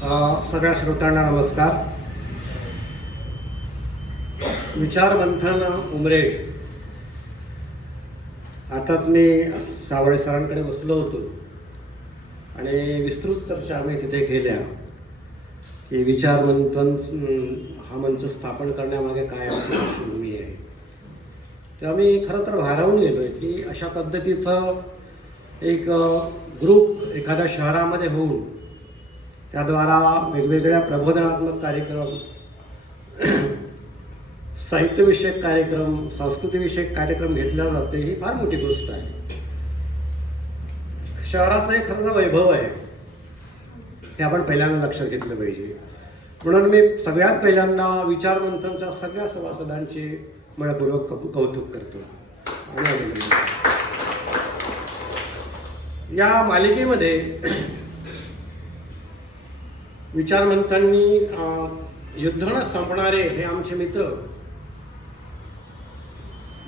सगळ्या श्रोत्यांना नमस्कार. विचार मंथन उमरेड. आताच मी सावळे सरांकडे बसलो होतो आणि विस्तृत चर्चा आम्ही तिथे केल्या की विचार मंथन हा मंच स्थापन करण्यामागे काय पार्श्वभूमी आहे. तेव्हा मी खरं तर भारावून गेलो आहे की अशा पद्धतीचं एक ग्रुप एखाद्या शहरामध्ये होऊन त्याद्वारा वेगवेगळ्या प्रबोधनात्मक कार्यक्रम, साहित्यविषयक कार्यक्रम, संस्कृतीविषयक कार्यक्रम घेतला जाते ही फार मोठी गोष्ट आहे. शहराचं एक खरंच वैभव आहे, हे आपण पहिल्यांदा लक्षात घेतलं पाहिजे. म्हणून मी सगळ्यात पहिल्यांदा विचार मंथनच्या सगळ्या सभासदांचे मनपूर्वक कौतुक करतो. आणि या मालिकेमध्ये विचार मंथननी युद्ध न संपणारे हे आमचे मित्र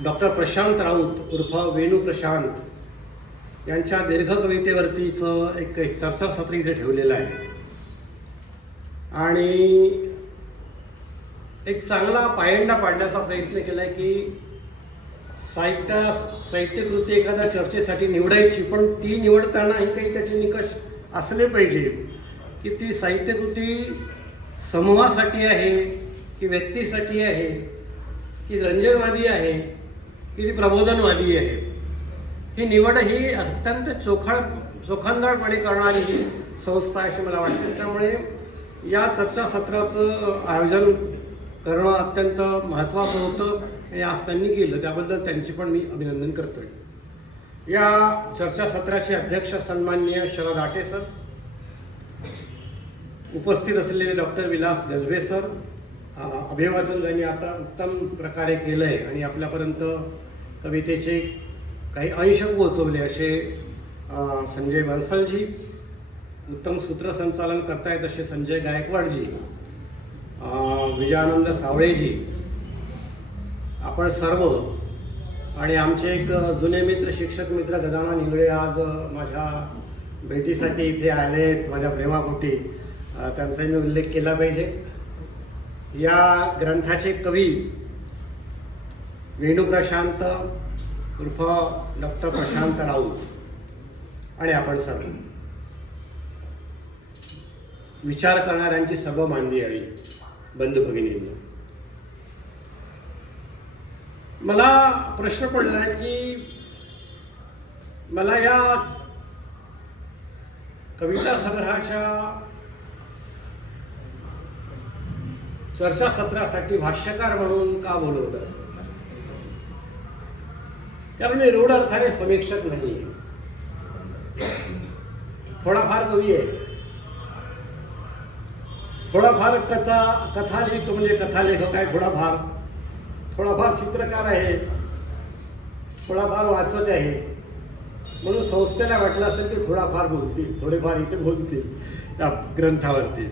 डॉक्टर प्रशांत राऊत उर्फ वेणू प्रशांत यांच्या दीर्घ कवितेवरतीचं एक चर्चासत्र इथे ठेवलेलं आहे आणि एक चांगला पायंडा पाडण्याचा प्रयत्न केला आहे की साहित्यकृती एखाद्या चर्चेसाठी निवडायची, पण ती निवडतानाही काही त्याचे निकष असले पाहिजे की ती साहित्यकृती समूहासाठी आहे की व्यक्तीसाठी आहे की रंजनवादी आहे की ती प्रबोधनवादी आहे. ही निवड ही अत्यंत चोखंदळपणे करणारी ही संस्था आहे अशी मला वाटते. त्यामुळे या चर्चासत्राचं आयोजन करणं अत्यंत महत्त्वाचं होतं आणि आज त्यांनी केलं, त्याबद्दल त्यांची पण मी अभिनंदन करतोय. या चर्चासत्राचे अध्यक्ष सन्माननीय शरद आटे सर, उपस्थित असलेले डॉक्टर विलास गजबे सर, अभिवाचन त्यांनी आता उत्तम प्रकारे केलं आहे आणि आपल्यापर्यंत कवितेचे काही अंश पोहोचवले असे संजय बन्सलजी, उत्तम सूत्रसंचालन करतायत असे संजय गायकवाडजी, विजयानंद सावळेजी, आपण सर्व आणि आमचे एक जुने मित्र, शिक्षक मित्र गजानन इंगळे आज माझ्या भेटीसाठी इथे आले आहेत माझ्या प्रेमापोटी, त्यांचा मी उल्लेख केला पाहिजे. या ग्रंथाचे कवी वेणू प्रशांत उर्फ डॉक्टर प्रशांत राऊत आणि आपण सर्व विचार करणाऱ्यांची सर्व मांदी आहे. बंधू भगिनींना मला प्रश्न पडला की मला या कविता संग्रहाच्या चर्चासत्रासाठी भाष्यकार म्हणून का बोलवलं. कारण मी रूढ अर्थाने समीक्षक नाही, थोडाफार कवी आहे, थोडाफार कथा लिहितो म्हणजे कथा लेखक आहे, थोडाफार चित्रकार आहे, थोडाफार वाचक आहे. म्हणून संस्थेला वाटलं असेल की थोडाफार बोलतील, थोडेफार इथे बोलतील या ग्रंथावरती.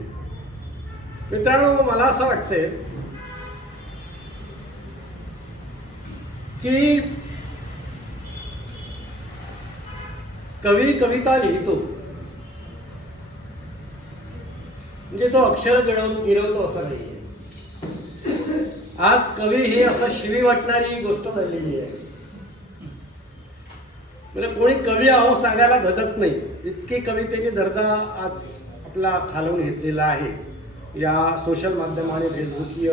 मित्रांनो, मला असं वाटतंय की कवी कविता लिहितो म्हणजे तो अक्षर गिरवतो असं नाही. आज कवी ही असं शिवी वाटणारी गोष्ट झालेली आहे. म्हणजे कोणी कवी आहो सांगायला धजत नाही, इतकी कवितेची दर्जा आज आपला खालवून घेतलेला आहे या सोशल माध्यमाने, फेसबुकीय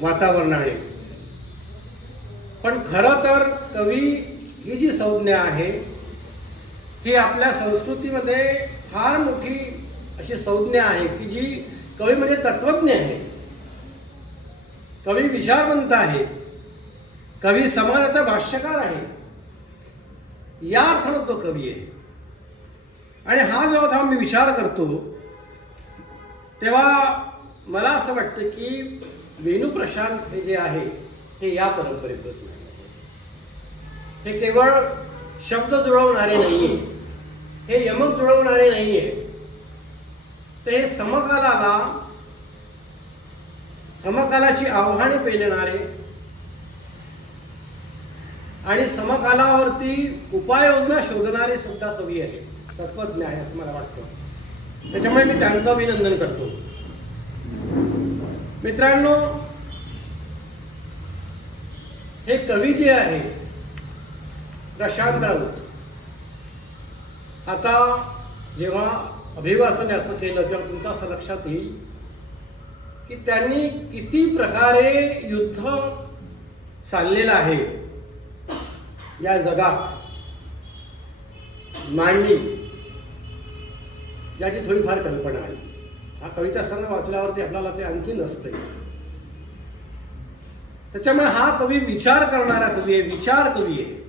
वातावरणाने. पण खरं तर कवी ही जी संज्ञा आहे ही आपल्या संस्कृतीमध्ये फार मोठी अशी संज्ञा आहे की जी कवी म्हणजे तत्वज्ञ आहे, कवी विचारवंत आहे, कवी समाजाचा भाष्यकार आहे, या अर्थानं तो कवी आहे. आणि हा जेव्हा मी विचार करतो तेव्हा मला असं वाटतं की वेणू प्रशांत हे जे आहे हे या परंपरेतच नाही. हे केवळ शब्द जुळवणारे नाहीये, हे यमक जुळवणारे नाहीये, ते हे समकालाची आव्हाने पेलणारे आणि समकालावरती उपाययोजना शोधणारे सुद्धा कवी आहे, तत्वज्ञ आहे असं मला वाटतं. त्याच्यामुळे मी त्यांचं अभिनंदन करतो. मित्रांनो, हे कवी जे आहे प्रशांत राऊत, आता जेव्हा अभिवाचन याचं केलं तेव्हा तुमचं असं लक्षात येईल की त्यांनी किती प्रकारे युद्ध चाललेलं आहे या जगात मांडणी, याची थोडीफार कल्पना आहे. हा कविता संग्रह वाचल्यावरती आपल्याला ते आणखी नसते. त्याच्यामुळे हा कवी विचार करणारा कवी आहे, विचार कवी आहे.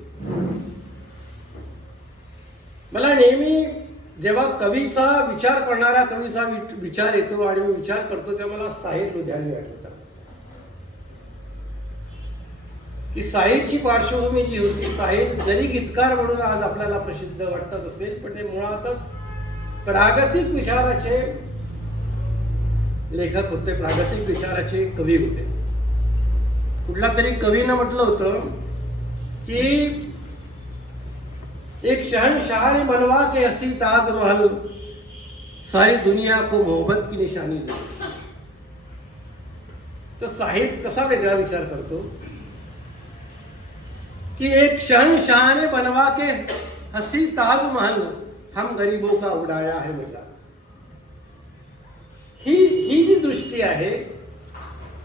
मला नेहमी जेव्हा कवीचा विचार करणाऱ्या कवीचा विचार येतो आणि मी विचार करतो तेव्हा मला साहिर लुधियानवी आठवतात. की साहिरची पार्श्वभूमी जी होती, साहिर जरी गीतकार म्हणून आज आपल्याला प्रसिद्ध वाटत असेल, पण ते मुळातच प्रागतिक विचाराचे लेखक होते, प्रागतिक विचाराचे कवी होते. कुठला तरी कवीनं म्हटलं होतं की एक शहनशाह ने बनवा के हसी ताजमहल, सारी दुनिया को मोहब्बत की निशानी दी. तर साहिब कसा वेगळा विचार करतो की एक शहनशाह ने बनवा के हसी ताजमहल, हम गरीबों का उडाया है मजा. ही जी दृष्टी आहे,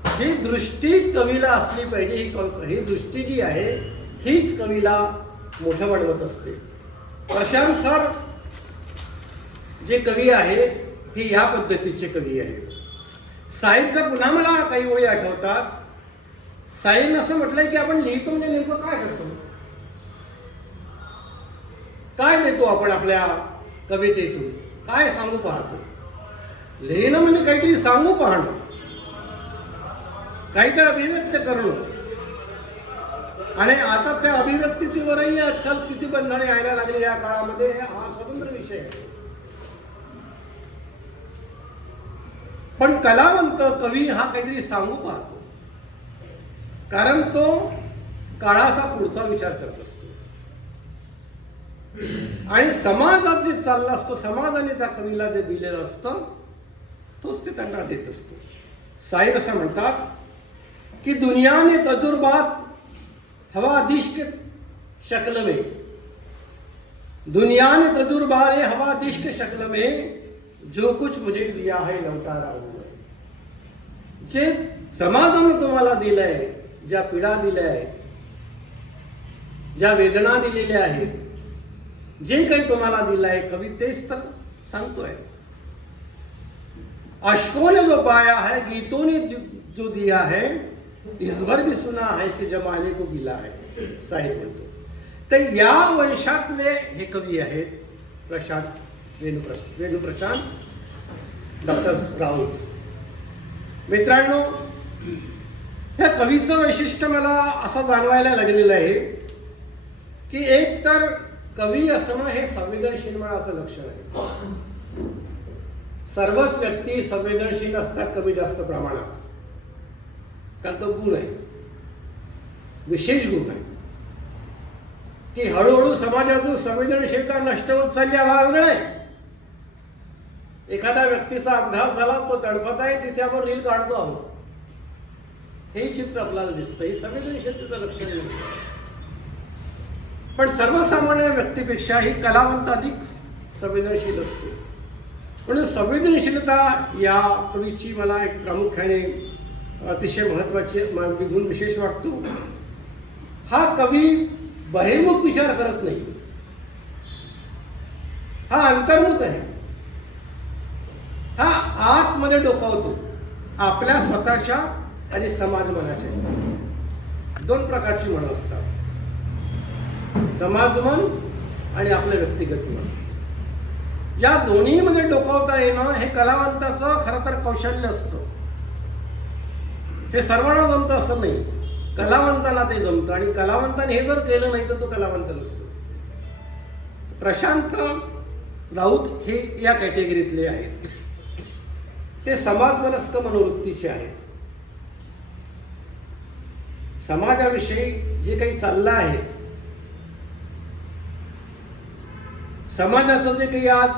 ही दृष्टी कवीला असली पाहिजे. ही दृष्टी जी आहे हीच कवीला मोठं बनवत असते. प्रशांत सर जे कवी आहे हे या पद्धतीचे कवी आहे. साहिबचा पुन्हा मला काही ओळी आठवतात. साहिबने असं म्हटलंय की आपण लिहितो म्हणजे नेमकं काय करतो, काय देतो आपण आपल्या कवितेतून, काय सांगू पाहतो. लिहिणं म्हणजे काहीतरी सांगू पाहणं, काहीतरी अभिव्यक्त करणं. आणि आता त्या अभिव्यक्तीवरही आजकाल किती बंधने यायला लागली या काळामध्ये, हा स्वतंत्र विषय आहे. पण कलावंत कवी हा काहीतरी सांगू पाहतो, कारण तो काळाचा पुढचा विचार करत असतो आणि समाजात जे चाललं असतं, समाजाने त्या कवीला जे दिलेलं असतं तोच ते त्यांना देत असतो. साहिब असं म्हणतात कि दुनिया ने तजुर्बात हवादिश्क शक्ल में, दुनिया ने तजुर्बा ने हवादिश्क शक्ल में जो कुछ मुझे दिया है लौटा रहा हूं. जे समाजाने तुम्हाला दिलंय, ज्या पीडा दिल्या आहेत, ज्या वेदना दिलेल्या आहेत, जे काही तुम्हाला दिलंय, कवी तेच तर सांगतोय. अशकों ने जो पाया है, गीतों ने जो दिया है, इस भर भी सुना है की जमाने को गिला है, साहिब म्हणतो. तर या वंशातले हे कवी आहेत प्रशांत वेणुप्रशांत डॉक्टर राऊत. मित्रांनो, ह्या कवीचं वैशिष्ट्य मला असं जाणवायला लागलेलं आहे की एक तर कवी असणं हे संवेदनशील मनाचं लक्षण आहे. सर्वच व्यक्ती संवेदनशील असतात कमी जास्त प्रमाणात, कारण तो गुण आहे, विशेष गुण आहे. की हळूहळू समाजातून संवेदनशीलता नष्ट होत चालली हा वेगळा आहे. एखाद्या व्यक्तीचा अपघात झाला, तो तडफत आहे, तिथे आपण रील काढतो आहोत, हे चित्र आपल्याला दिसतं. ही संवेदनशीलतेचं लक्षण नाही. पण सर्वसामान्य व्यक्तीपेक्षा ही कलावंत अधिक संवेदनशील असते. म्हणून संवेदनशीलता या कवीची मला एक प्रामुख्याने अतिशय महत्वाची गुण विशेष वाटतो. हा कवी बहिर्मुख विचार करत नाही, हा अंतर्मुख आहे. हा आतमध्ये डोकावतो, आपल्या स्वतःच्या आणि समाज मनाच्या. दोन प्रकारची मन असतात, समाज मन आणि आपलं व्यक्तिगत मन. या दोन्ही मध्ये डोकावता येणं हे कलावंताचं खरं तर कौशल्य असतं. ते सर्वांना जमतं असं नाही, कलावंताला ते जमतं. आणि कलावंताने हे जर केलं नाही तर तो कलावंत नसतो. प्रशांत राऊत हे या कॅटेगरीतले आहेत. ते समाजमनस्क मनोवृत्तीचे आहेत. समाजाविषयी जे काही चाललं आहे, समाजाचं जे काही आज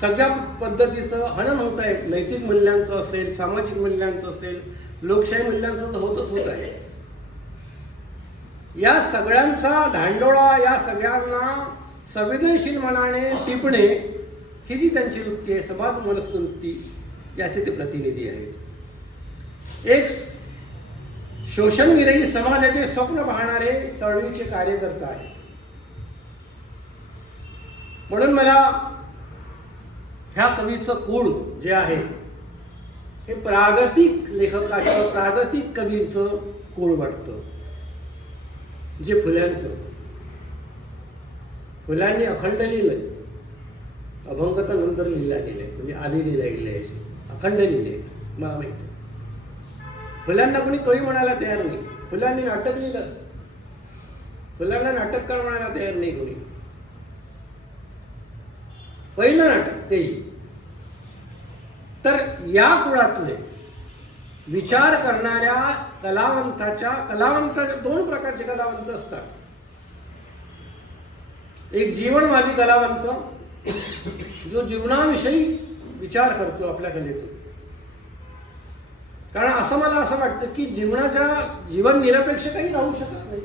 सगळ्या पद्धतीचं हनन होत आहे. नैतिक मूल्यांचं असेल, सामाजिक मूल्यांचं असेल, लोकशाही मूल्यांचं तर होतच होत आहे. या सगळ्यांचा धांडोळा, या सगळ्यांना संवेदनशील मनाने टिपणे ही जी त्यांची वृत्ती आहे, समाज मनस्क वृत्ती, याचे ते प्रतिनिधी आहेत. एक शोषणविरहित समाजाचे स्वप्न पाहणारे चळवळीचे कार्यकर्ता आहे. म्हणून मला ह्या कवीचं कुळ जे आहे हे प्रागतिक लेखकाचं, प्रागतिक कवीचं कुळ वाटतं, जे फुल्यांचं. फुलांनी अखंड लिहिलंय, अभंग तर नंतर लिहिला गेले, म्हणजे आधी लिहिल्या गेले, अखंड लिहिले. मला माहिती फुल्यांना कोणी कवी म्हणायला तयार नाही. फुलांनी नाटक लिहिलं, फुलांना नाटककार म्हणायला तयार नाही कोणी. पहिलं नाटक तेही. तर या कुळातले विचार करणाऱ्या कलावंत दोन प्रकारचे कलावंत असतात. एक जीवनवादी कलावंत, जो जीवनाविषयी विचार करतो आपल्या कलेतून. कारण मला असं वाटतं की जीवन निरपेक्ष काही राहू शकत नाही.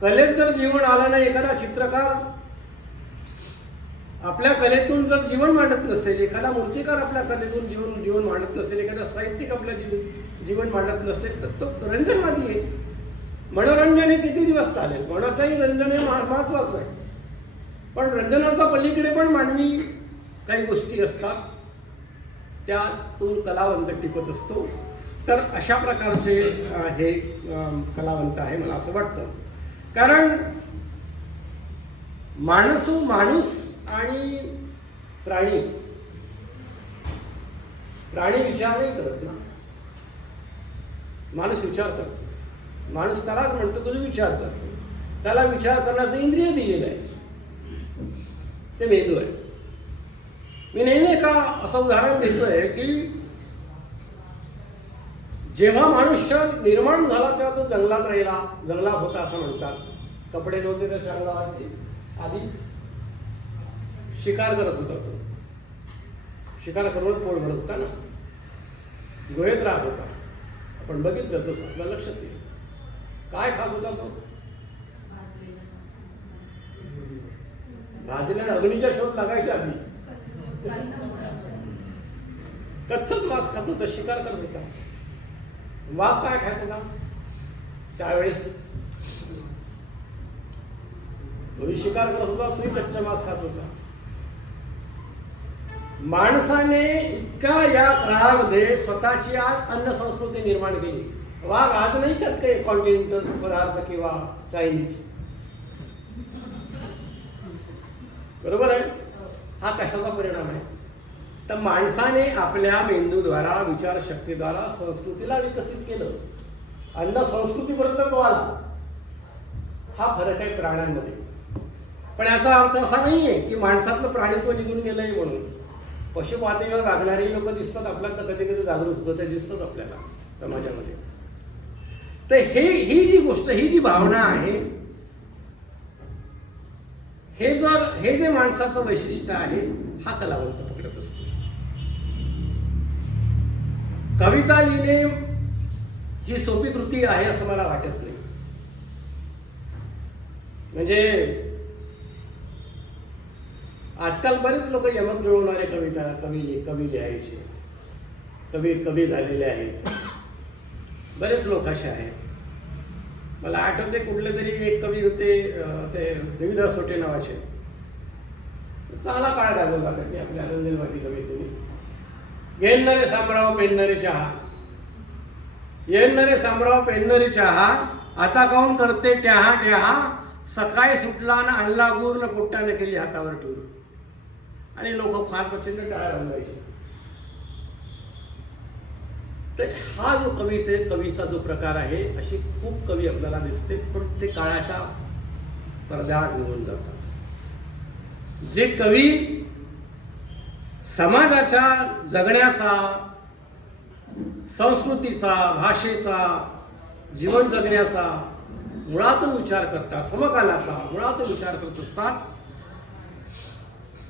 कलेत जर जीवन आलं नाही, एखादा चित्रकार आपल्या कलेतून जर जीवन मांडत नसेल, एखादा मूर्तिकार आपल्या कलेतून जीवन मांडत नसेल, एखादा साहित्यिक आपल्या जीवन मांडत नसेल, तर तो रंजनवादी आहे. मनोरंजन हे किती दिवस चालेल? मनाचंही रंजन हे महत्वाचं आहे, पण रंजनाचा पलीकडे पण मानवी काही गोष्टी असतात, त्यातून कलावंत टिकत असतो. तर अशा प्रकारचे हे कलावंत आहे मला असं वाटतं. कारण माणूस आणि प्राणी विचार नाही करत ना. माणूस विचार करतो. माणूस त्यालाच म्हणतो तुझा विचार करतो. त्याला विचार करण्याचं इंद्रिय दिलेलं आहे, ते मेंदू आहे. मी नेहमी एका असं उदाहरण देतोय की जेव्हा मनुष्य निर्माण झाला तेव्हा तो जंगलात होता असं म्हणतात. कपडे नव्हते त्याच्या अंगावरती. आधी शिकार करत होता तो. शिकार करून पोट भरत होता ना, गोळेत राहत होता. आपण बघितलं तो आपल्या लक्षात येईल. काय खात होता तो? भाजलेल्या अग्नीच्या शोध लागायच्या आधी कच्चच मांस खात होता, शिकार करत होता. वाघ काय खात होता त्यावेळेस? तोही शिकार करत होता, तोही कच्चा मांस खात होता. माणसाने इतका या काळामध्ये स्वतःची आज अन्न संस्कृती निर्माण केली. वाघ आज नाही खात काही कॉन्टिनेंटल पदार्थ किंवा चायनीज, बरोबर आहे? हा कशाचा परिणाम आहे? तर माणसाने आपल्या मेंदूद्वारा, विचारशक्तीद्वारा संस्कृतीला विकसित केलं. अन्न संस्कृतीपर्यंत तो आला. हा फरक आहे प्राण्यांमध्ये. पण याचा अर्थ असा नाहीये की माणसातलं प्राणित्व निघून गेलंय म्हणून. पशुपातळीवर वागणारी लोक दिसतात आपल्याला, कधी कधी जागरूक होतं, ते दिसतात आपल्याला समाजामध्ये. तर ही जी गोष्ट, ही जी भावना आहे, हे जे माणसाचं वैशिष्ट्य आहे, हा कलावंत पकडत असतो. कविता लिहिणे ही सोपी कृती आहे असं मला वाटत नाही. म्हणजे आजकाल बरेच लोक यमक जुळवणारे कवी लिहायचे, कवी झालेले आहेत. बरेच लोक असे आहेत. मला आठवते कुठले तरी एक कवी होते, ते देवीदास सोटे नावाचे. चांगला काळ घालवला त्यांनी आपल्या रंजनवादी कवितेने. घेणणारे सांबराव पेणणारे चहा, येणणारे सांबराव पेणणारे चहा, आता काऊन करते ट्याहा, सकाळी सुटला ना आणला गुर न पोट्टाने केली हातावर टूर. आणि लोक फार प्रचंड टाळ्या वाजवायचे. तर हा जो कवीचा जो प्रकार आहे, अशी खूप कवी आपल्याला दिसते, पण ते काळाच्या पडद्याआड निघून जातात. जे कवी समाजाच्या जगण्याचा, संस्कृतीचा, भाषेचा, जीवन जगण्याचा मुळातून विचार करतात, समकालाचा मुळातून विचार करत असतात,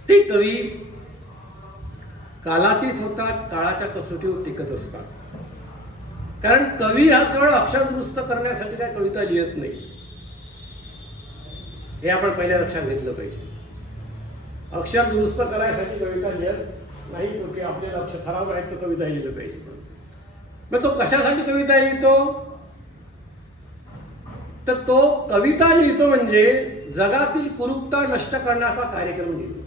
ते कवी कालातीत होतात, काळाच्या कसोटीवर टिकत असतात. कारण कवी हा केवळ अक्षर दुरुस्त करण्यासाठी काय कविता लिहित नाही, हे आपण पहिल्या लक्षात घेतलं पाहिजे. अक्षर दुरुस्त करायसाठी कविता लिहित नाही तो, की आपले लक्ष खराब आहे तो कविता लिहिलं पाहिजे. मग तो कशासाठी कविता लिहितो? तर तो कविता लिहितो म्हणजे जगातील कुरूपता नष्ट करण्याचा कार्यक्रम लिहितो.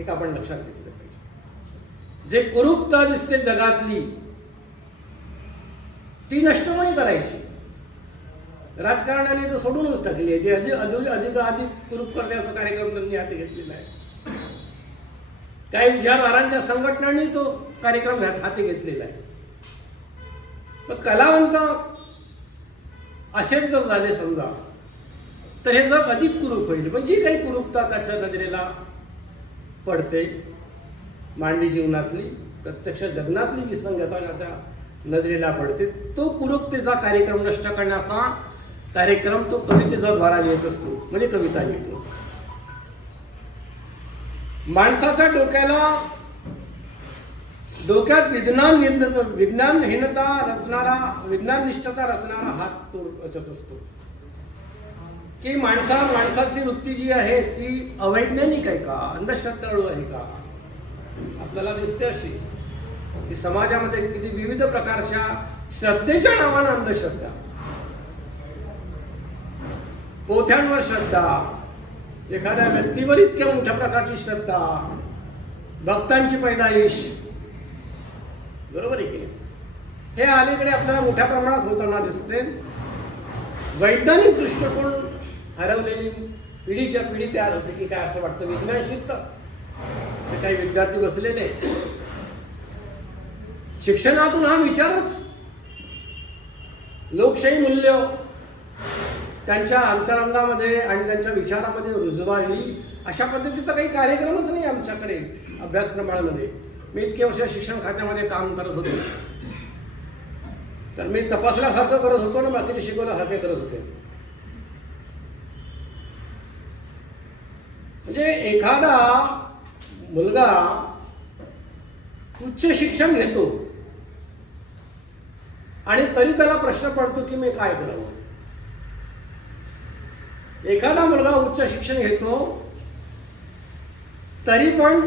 एक आपण लक्षात घेतलं पाहिजे. जे कुरूपता दिसते जगातली ती नष्ट कोणी करायची? राजकारणाने तर सोडूनच टाकली आहे. ते अधिक कुरूप करण्याचा कार्यक्रम त्यांनी हाती घेतलेला आहे. काही विचारधारांच्या संघटनांनी तो कार्यक्रम हाती घेतलेला आहे. मग कलावंत असेच जर झाले समजा, तर हे जग अधिक कुरूप होईल. पण जी काही कुरूपता त्याच्या नजरेला पडते, मानवी जीवनातली प्रत्यक्ष जगनातली विसंगता त्याच्या नजरेला पडते, तो कुरूपतेचा कार्यक्रम नष्ट करण्याचा कार्यक्रम तो कवितेचा द्वारा लिहित असतो, म्हणजे कविता लिहितो. माणसाच्या डोक्यात विज्ञानहीनता रचणारा, विज्ञान निष्ठता रचणारा हात तो रचत असतो, की माणसाची वृत्ती जी आहे ती अवैज्ञानिक आहे का, अंधश्रद्धाळू आहे का? आपल्याला दिसते अशी की समाजामध्ये किती विविध प्रकारच्या श्रद्धेच्या नावानं अंधश्रद्धा, पोथ्यांवर श्रद्धा, एखाद्या व्यक्तीवर इतक्या मोठ्या प्रकारची श्रद्धा, भक्तांची पैदाइश, बरोबर आहे की हे अलीकडे आपल्याला मोठ्या प्रमाणात होताना दिसते. वैज्ञानिक दृष्टिकोन हरवलेली पिढीच्या पिढी तयार होते, की काय असं वाटतं विज्ञान शिकतं. ते काही विद्यार्थी बसलेले शिक्षणातून हा विचारच, लोकशाही मूल्य त्यांच्या अंतरंगामध्ये आणि त्यांच्या विचारामध्ये रुजवावी अशा पद्धतीचा काही कार्यक्रमच नाही आमच्याकडे अभ्यासक्रमामध्ये. मी इतके वर्ष शिक्षण खात्यामध्ये काम करत होतो, तर मी तपासल्यासारखं करत होतो ना, बाकीचे शिकवल्यासारखे करत होते. म्हणजे एखादा मुलगा उच्च शिक्षण घेतो आणि तरी त्याला प्रश्न पडतो की मी काय करावं. एखादा मुलगा उच्च शिक्षण घेतो तरी पण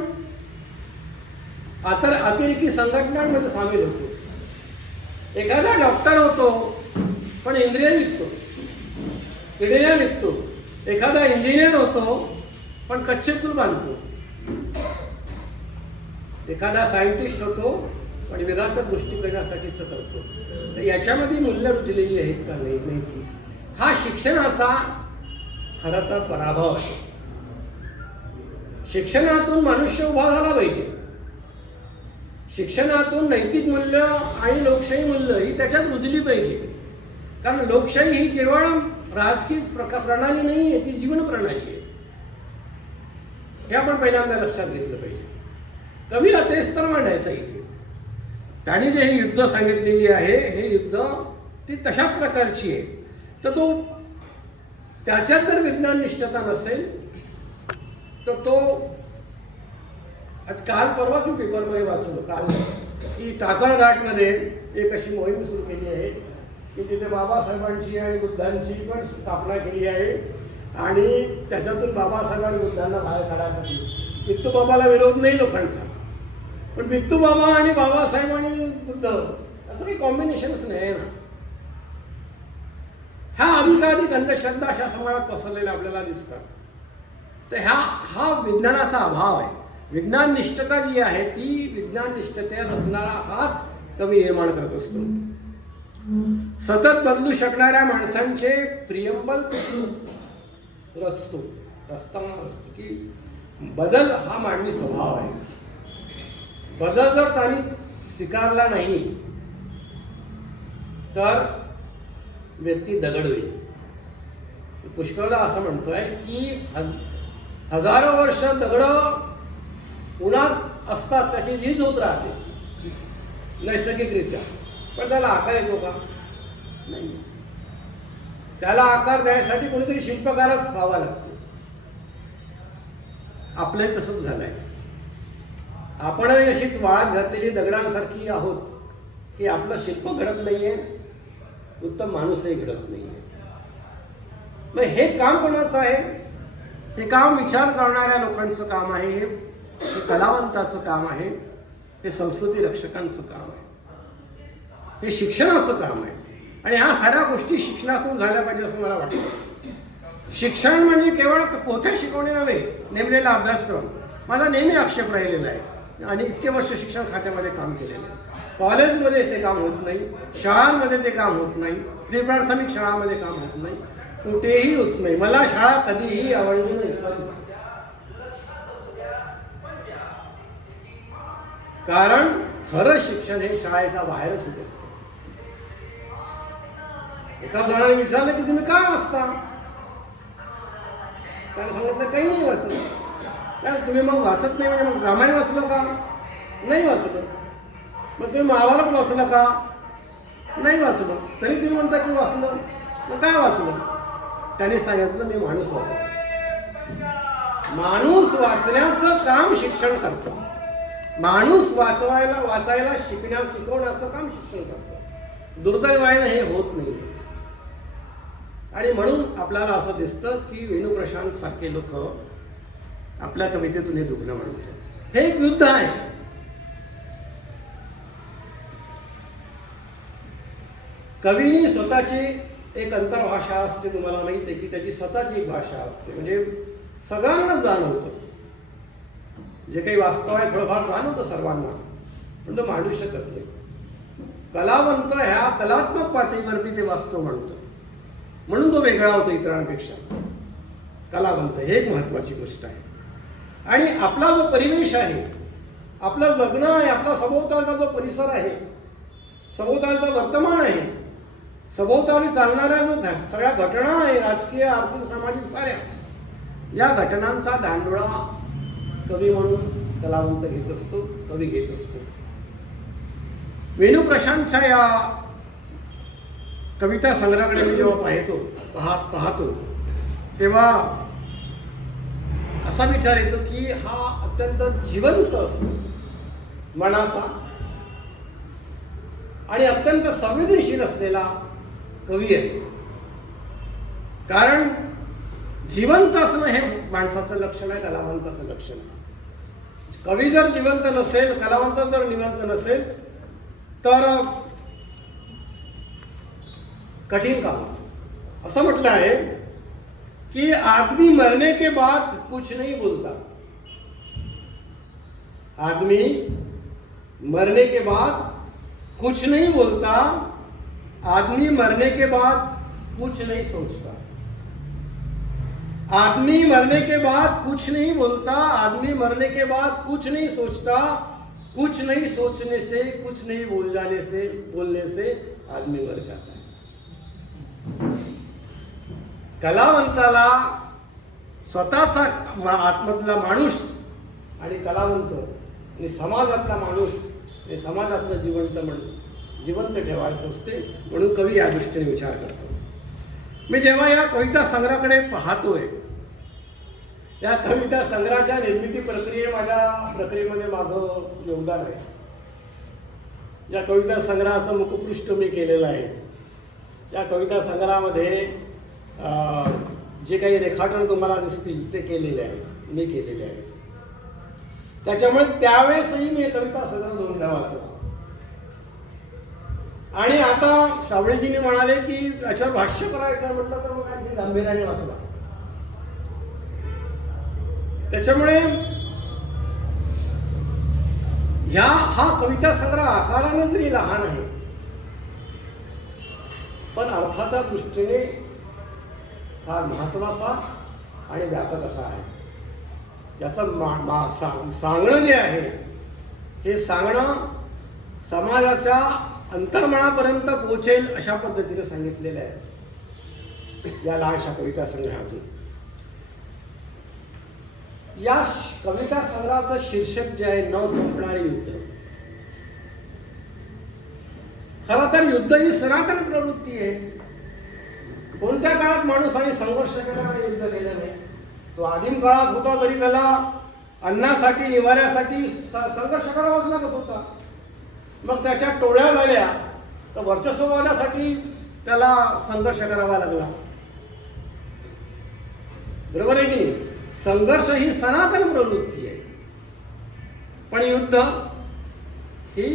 अतिरेकी संघटनांमध्ये सामील होतो. एखादा डॉक्टर होतो पण इंद्रिय विकतो, किडण्या विकतो. एखादा इंजिनियर होतो पण कच्चे पूल बांधतो. एखादा सायंटिस्ट होतो पण विघातक गोष्टी करण्यासाठीच करतो. तर याच्यामध्ये मूल्य रुजलेली आहेत का नाही की हा शिक्षणाचा खरं तर पराभव आहे. शिक्षणातून मनुष्य उभा झाला पाहिजे. शिक्षणातून नैतिक मूल्य आणि लोकशाही मूल्य ही त्याच्यात रुजली पाहिजे. कारण लोकशाही ही केवळ राजकीय प्रणाली नाही आहे, ती जीवन प्रणाली आहे. हे आपण पहिल्यांदा लक्षात घेतलं पाहिजे. कवीला तेच तर मांडायचं इथे. त्याने जे ही युद्ध सांगितलेली आहे, हे युद्ध ती तशाच प्रकारची आहे. तर तो त्याच्यात जर विज्ञान निष्ठता नसेल तर तो आज काल परवा मी पेपरमध्ये वाचलो काल की टाकळ घाटमध्ये एक अशी मोहीम सुरू केली आहे की तिथे बाबासाहेबांची आणि बुद्धांची पण स्थापना केली आहे. आणि त्याच्यातून बाबासाहेब आणि बुद्धांना बाहेर काढायसाठी वित्तू बाबाला विरोध नाही लोकांचा, पण वित्तू बाबा आणि बाबासाहेब आणि बुद्ध याचं काही कॉम्बिनेशनच नाही ना. ह्या अधिकाधिक अंधश्रद्धा अशा समाजात पसरलेल्या आपल्याला दिसतात. तर हा विज्ञानाचा अभाव आहे. विज्ञान निष्ठता जी आहे ती विज्ञान निष्ठते रचणारा हात कवी निर्माण करत असतो. सतत बदलू शकणाऱ्या माणसांचे प्रियंबल रचतो की बदल हा मानवी स्वभाव आहे. बदल जर त्यांनी स्वीकारला नाही तर व्यक्ती दगड होईल. पुष्कळदा असं म्हणतोय की हजारो वर्ष दगड उन्हात असतात, त्याची झीज होत राहते नैसर्गिकरित्या, पण त्याला आकार येतो का? नाही. त्याला आकार द्यायसाठी कोणीतरी शिल्पकारच व्हावा लागतो. आपलंही तसंच झालंय. आपणही अशीच वाळत घातलेली दगडांसारखी आहोत की आपलं शिल्प घडत नाहीये, उत्तम माणूसही घडत नाहीये. मग हे काम कोणाचं आहे? हे काम विचार करणाऱ्या लोकांचं काम आहे, हे कलावंताचं काम आहे, हे संस्कृती रक्षकांचं काम आहे, हे शिक्षणाचं काम आहे. आणि ह्या साऱ्या गोष्टी शिक्षणातून झाल्या पाहिजे असं मला वाटतं. शिक्षण म्हणजे केवळ पोथ्या शिकवणे नव्हे, नेमलेला अभ्यासक्रम. माझा नेहमी आक्षेप राहिलेला आहे आणि इतके वर्ष शिक्षण खात्यामध्ये काम केलेलं आहे. कॉलेजमध्ये ते काम होत नाही, शाळांमध्ये ते काम होत नाही, प्री प्राथमिक शाळांमध्ये काम होत नाही, कुठेही होत नाही. मला शाळा कधीही आवडली नाही. कारण खरं शिक्षण हे शाळेच्या बाहेरच होत असतं. एका जणाने विचारलं की तुम्ही काय वाचता? त्याने सांगितलं काही नाही वाचलं. कारण तुम्ही मग वाचत नाही म्हणजे मग रामायण वाचलं का? नाही वाचलं. मग तुम्ही महाभारत वाचलं का? नाही वाचलं. तरी तुम्ही म्हणता की वाचलं. मग काय वाचलं? त्याने सांगितलं मी माणूस वाचतो. माणूस वाचण्याचं काम शिक्षण करतं. माणूस वाचायला शिकवण्याचं काम शिक्षण करतं. दुर्दैवाने हे होत नाही. आणि म्हणून आपल्याला असं दिसतं की वेणू प्रशांत सारखे लोक आपल्या कवितेतून हे दुखणं म्हणतात. हे एक युद्ध आहे. कवीनी स्वतःची एक अंतर्भाषा असते. तुम्हाला माहिती आहे की त्याची स्वतःची एक भाषा असते. म्हणजे सगळ्यांना जाणवतं, जे काही वास्तव आहे थोडंफार जाणवतं सर्वांना, पण तो मांडू शकत नाही. कलावंत ह्या कलात्मक पातळीवरती ते वास्तव म्हणतो, म्हणून तो वेगळा होतो इतरांपेक्षा. कलावंत हे एक महत्वाची गोष्ट आहे. आणि आपला जो परिवेश आहे, आपलं जगणं आहे, आपला सभोवतालचा जो परिसर आहे, सभोवतालचं वर्तमान आहे, सभोवताली चालणाऱ्या जो सगळ्या घटना आहे, राजकीय आर्थिक सामाजिक साऱ्या, या घटनांचा दांडोळा कवी म्हणून कलावंत घेत असतो, कवी घेत असतो. वेणू प्रशांतच्या या कविता संग्रहाकडे मी जेव्हा पाहतो तेव्हा असा विचार येतो की हा अत्यंत जिवंत मनाचा आणि अत्यंत संवेदनशील असलेला कवी आहे. कारण जिवंत असणं हे माणसाचं लक्षण आहे, कलावंताचं लक्षण आहे. कवी जर जिवंत नसेल, कलावंत जर निवंत नसेल तर कठीण काम. असं म्हटलं आहे कि आदमी मरने के बाद कुछ नहीं बोलता. आदमी मरने के बाद कुछ नहीं बोलता, आदमी मरने के बाद कुछ नहीं सोचता. आदमी मरने के बाद कुछ नहीं बोलता, आदमी मरने के बाद कुछ नहीं सोचता. कुछ नहीं सोचने से, कुछ नहीं बोलने से आदमी मर जाता है. कलावंताला स्वतःचा आतमधला माणूस आणि कलावंत आणि समाजातला माणूस आणि समाजातलं जिवंत ठेवायचं असते. म्हणून कवी या दृष्टीने विचार करतो. मी जेव्हा या कविता संग्रहाकडे पाहतोय, या कविता संग्रहाच्या निर्मिती प्रक्रियेमध्ये माझं योगदान आहे. या कविता संग्रहाचं मुखपृष्ठ मी केलेलं आहे. या कविता संग्रहामध्ये जे काही रेखाटन तुम्हाला दिसतील ते केलेले आहे, मी केलेले आहे. त्याच्यामुळे त्यावेळेसही मी कविता संग्रह दोनदा वाचला. आणि आता सावळेजींनी म्हणाले की याच्यावर भाष्य करायचं म्हटलं तर मग आणखी गांभीर्याने वाचला. त्याच्यामुळे हा कविता संग्रह आकाराने जरी लहान आहे पण अर्थाच्या दृष्टीने फार महत्वाचा आणि व्यापक असा आहे. याचं सांगणं जे आहे हे सांगणं समाजाच्या अंतर्मनापर्यंत पोहोचेल अशा पद्धतीने सांगितलेलं आहे या लहानशा कविता संग्रहातून. या कविता संग्रहाचं शीर्षक जे आहे न संपणारे युद्ध. खरं तर युद्ध ही सनातन प्रवृत्ती आहे. कोणत्या काळात माणूसाने संघर्ष केला नाही, युद्ध केलं नाही. तो आदिम काळात होता तरी त्याला अन्नासाठी निवाऱ्यासाठी संघर्ष करावाच लागत होता. मग त्याच्या टोळ्या झाल्या तर वर्चस्ववादासाठी त्याला संघर्ष करावा लागला. बरोबर आहे की संघर्ष ही सनातन प्रवृत्ती आहे, पण युद्ध ही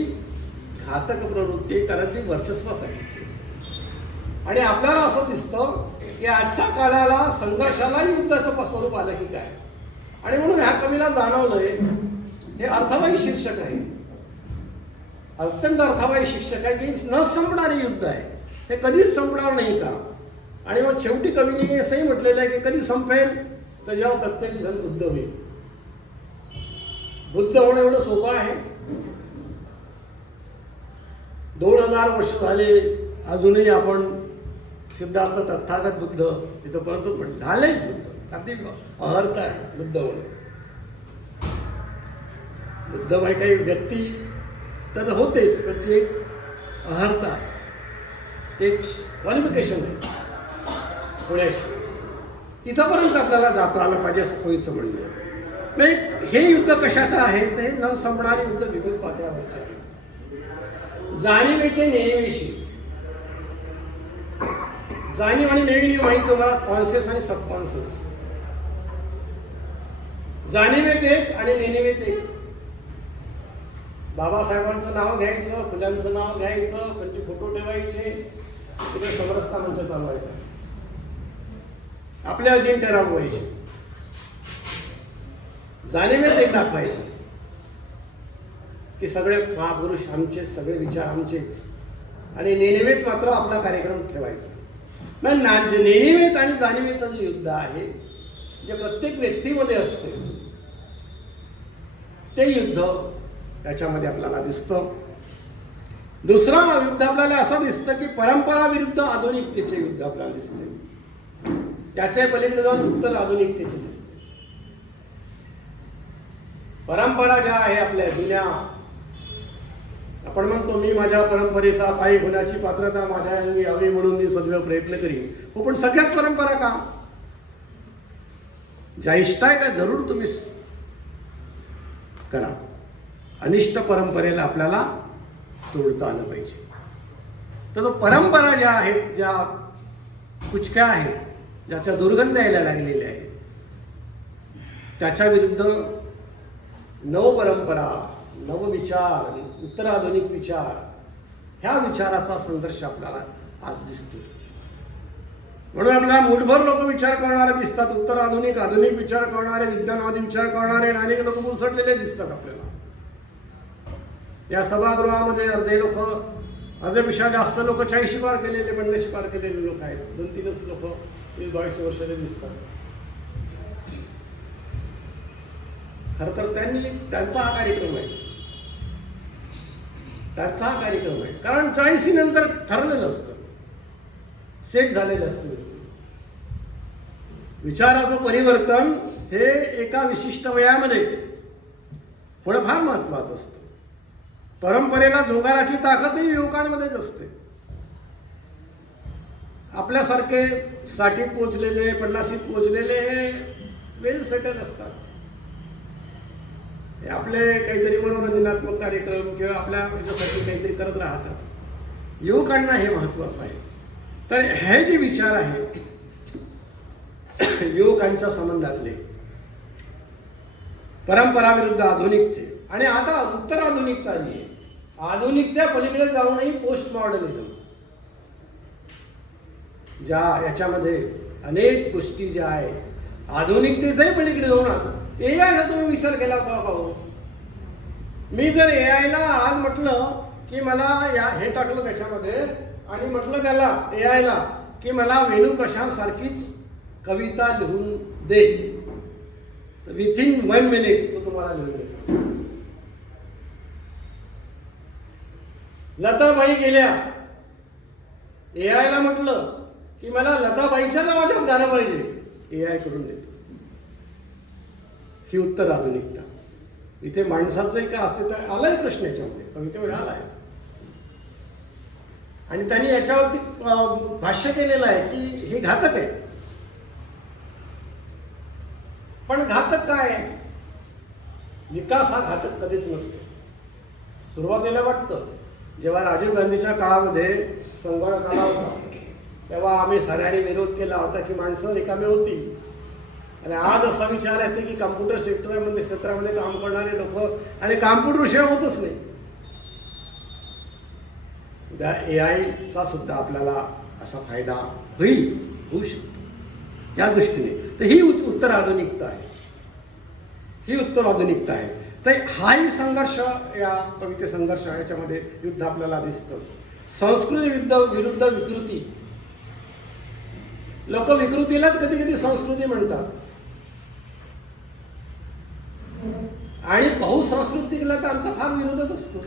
घातक प्रवृत्ती आहे, कारण ती वर्चस्वासाठी असते. आणि आपल्याला असं दिसतं की आजच्या काळाला संघर्षाला युद्धाचं स्वरूप आलं की काय. आणि म्हणून ह्या कवीला जाणवलंय, हे अर्थवाही शीर्षक आहे, अत्यंत अर्थवाही शीर्षक आहे की न संपणारे युद्ध आहे, ते कधीच संपणार नाही का. आणि मग शेवटी कवीने असंही म्हटलेलं आहे की कधी संपेल तर जेव्हा प्रत्येक जण बुद्ध होईल. बुद्ध होणं एवढं सोपं आहे. 2000 वर्ष झाले अजूनही आपण सिद्धार्थ तथागत बुद्ध तिथं परंतु पण झाले बुद्ध अगदी अर्थ आहे बुद्ध होणं. बुद्ध काही व्यक्ती तर होतेच, पण ती एक अहर्ता, एक क्वालिफिकेशन आहे पुण्याशी. तिथंपर्यंत आपल्याला जाता आलं पाहिजे असं कोणीचं म्हणणं आहे. म्हणजे हे युद्ध कशाचं आहे तर हे न संपणारे युद्ध विविध पातळ्यावरचे आहे. जाणीवेचे नेहमीशी जाणीव आणि नेहमी माहिती तुम्हाला कॉन्शियस आणि सबकॉन्शियस. जाणीवेत एक आणि नेहमीत एक. बाबासाहेबांचं नाव घ्यायचं, फुल्यांचं नाव घ्यायचं, त्यांचे फोटो ठेवायचे, तिथे समरसता मंच चालवायचा, आपले अजिंठ्य राबवायचे. जाणीवेत एक दाखवायचं की सगळे महापुरुष आमचे, सगळे विचार आमचेच. आणि नेणिवेत मात्र आपला कार्यक्रम ठेवायचा. नेणिवेत आणि जाणीवेचं जे युद्ध आहे जे प्रत्येक व्यक्तीमध्ये असते ते युद्ध त्याच्यामध्ये आपल्याला दिसतं. दुसरा युद्ध आपल्याला असं दिसतं की परंपरा विरुद्ध आधुनिकतेचे युद्ध आपल्याला दिसते. त्याच्या पलीकडे जाऊन उत्तर आधुनिकतेचे दिसते. परंपरा ज्या आहे आपल्या जुन्या, आपण म्हणतो मी माझ्या परंपरेचा पायी होण्याची पात्रता माझ्या अंगी हवी म्हणून मी सदैव प्रयत्न करीन. हो, पण सगळ्याच परंपरा का ज्या इष्ट आहे का जरूर तुम्ही करा. अनिष्ट परंपरेला आपल्याला तोडता आलं पाहिजे. तर परंपरा ज्या आहेत, ज्या कुचक्या आहेत, ज्याचा दुर्गंध यायला लागलेल्या आहे, त्याच्या विरुद्ध नवपरंपरा, नवविचार, उत्तराधुनिक विचार, ह्या विचाराचा संघर्ष आपल्याला आज दिसतो. म्हणून आपल्याला मुठभर लोक विचार करणारे दिसतात, उत्तर आधुनिक, आधुनिक विचार करणारे, विज्ञानवादी विचार करणारे अनेक लोक मुसळलेले दिसतात आपल्याला. या सभागृहामध्ये अर्धे लोक, अर्ध्यापेक्षा जास्त लोक 40 पार केलेले, 50 पार केलेले लोक आहेत. 2-3च लोक 22 वर्षाचे दिसतात. खरं तर त्यांचा हा कार्यक्रम आहे, त्यांचा हा कार्यक्रम आहे. कारण 40 नंतर ठरलेलं असतं, सेट झालेलं असतं. विचाराचं परिवर्तन हे एका विशिष्ट वयामध्ये होणं फार महत्वाचं असतं. परंपरेला जोगाराची ताकदही युवकांमध्येच असते. आपल्यासारखे 60 पोचलेले, 50 पोचलेले हे वेल सेटल असतात. हे आपले काहीतरी मनोरंजनात्मक कार्यक्रम किंवा आपल्या याच्यासाठी काहीतरी करत राहतात. युवकांना हे महत्वाचं आहे. तर हे जे विचार आहेत युवकांच्या संबंधातले, परंपरा विरुद्ध आधुनिकचे, आणि आता उत्तर आधुनिकता जी आहे, आधुनिकत्या पलीकडे जाऊनही पोस्ट मॉडर्निझम, ज्या याच्यामध्ये अनेक गोष्टी ज्या आहेत आधुनिकतेच्याही पलीकडे जाऊन आता एआयला तुम्ही विचार केला पाहू. मी जर एआयला आज म्हटलं की मला हे टाकलं त्याच्यामध्ये आणि म्हटलं त्याला एआयला की मला वेणू प्रशांत सारखीच कविता लिहून दे, विथिन 1 मिनिट तो तुम्हाला लिहून देतो. लताबाई गेल्या, एआयला म्हटलं की मला लताबाईच्या नावाच्याच गाणं पाहिजे, एआय करून देतो. ही उत्तर आधुनिकता. इथे माणसाचंही काय अस्तित्व आलाय प्रश्न याच्यामध्ये, कवितेमध्ये आलाय. आणि त्यांनी याच्यावरती भाष्य केलेलं आहे की हे घातक आहे. पण घातक काय? विकास हा घातक कधीच नसतो. सुरुवातीला वाटतं, जेव्हा राजीव गांधीच्या काळामध्ये संगणक आला होता तेव्हा आम्ही साऱ्यांनी विरोध केला होता की माणसं रिकामी होती. आणि आज असा विचार येते की कम्प्युटर क्षेत्रामध्ये काम करणारे लोक आणि कम्प्युटर शिवाय होतच नाही. उद्या AI सुद्धा आपल्याला असा फायदा होऊ शकतो या दृष्टीने. तर ही उत्तर आधुनिकता आहे, ही उत्तर आधुनिकता आहे. तर हाही संघर्ष, या कविते संघर्ष याच्यामध्ये युद्ध आपल्याला दिसतं. संस्कृती विरुद्ध विकृती. लोक विकृतीलाच कधी कधी संस्कृती म्हणतात आणि बहुसांस्कृतिकला तर आमचा फार विरोधच असतो.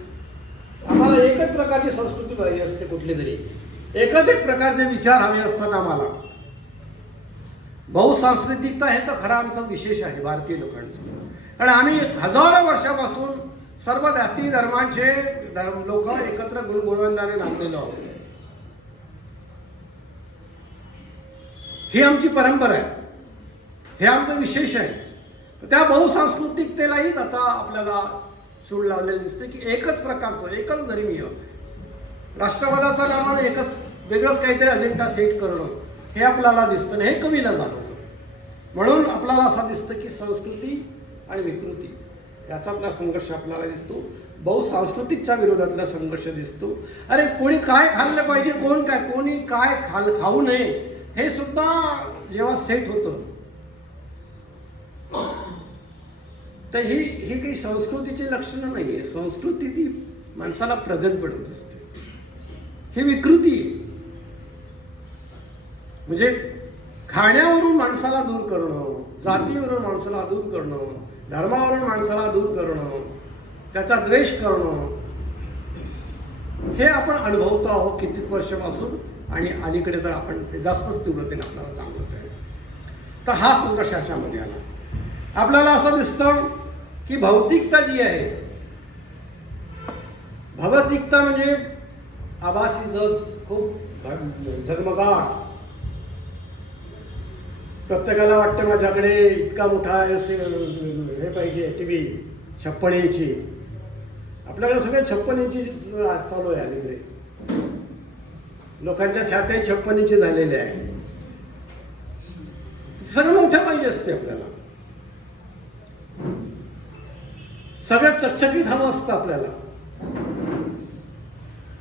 आम्हाला एकच प्रकारची संस्कृती पाहिजे असते, कुठली तरी एकच एक प्रकारचे विचार हवे असतात आम्हाला. बहुसांस्कृतिकता हे तर खरा आमचा विशेष आहे भारतीय लोकांचा. कारण आम्ही हजारो वर्षापासून सर्व जाती धर्मांचे लोक एकत्र गुणगोविंदाने नांदलेलो आहोत. ही आमची परंपरा आहे, हे आमचं विशेष आहे. त्या बहुसांस्कृतिकतेलाही आता आपल्याला सूड लावलेली दिसते की एकच प्रकारचं, एकच धर्मीय राष्ट्रवादाचा नावाने एकच वेगळंच काहीतरी अजेंडा सेट करणं हे आपल्याला दिसतं. हे कमीला जाणवतं. म्हणून आपल्याला असं दिसतं की संस्कृती आणि विकृती याचातला संघर्ष आपल्याला दिसतो. बहुसांस्कृतिकच्या विरोधातला संघर्ष दिसतो. अरे कोणी काय खाल्लं पाहिजे, कोणी काय खाऊ नये हे सुद्धा जेव्हा सेट होतं, तर ही काही संस्कृतीची लक्षणं नाही आहे. संस्कृती ती माणसाला प्रगत बनवत असते. ही विकृती म्हणजे खाण्यावरून माणसाला दूर करणं, जातीवरून माणसाला दूर करणं, धर्मावरून माणसाला दूर करणं, त्याचा द्वेष करणं, हे आपण अनुभवतो आहोत कित्येक वर्षापासून. आणि अलीकडे तर आपण ते जास्तच तीव्रतेने आपल्याला जाणवत आहे. तर हा संघर्ष अशामध्ये आला. आपल्याला असं दिसतं की भौतिकता जी आहे, भौतिकता म्हणजे आभासी जग, खूप झगमगाट. प्रत्येकाला वाटतं माझ्याकडे इतका मोठा हे पाहिजे TV 56 इंची. आपल्याकडे सगळे 56 इंची चालू आहे अलीकडे. लोकांच्या छात्या 56 इंची झालेल्या आहे. सगळं मोठं पाहिजे असते आपल्याला, सगळं चकचकीत हवं असतं आपल्याला.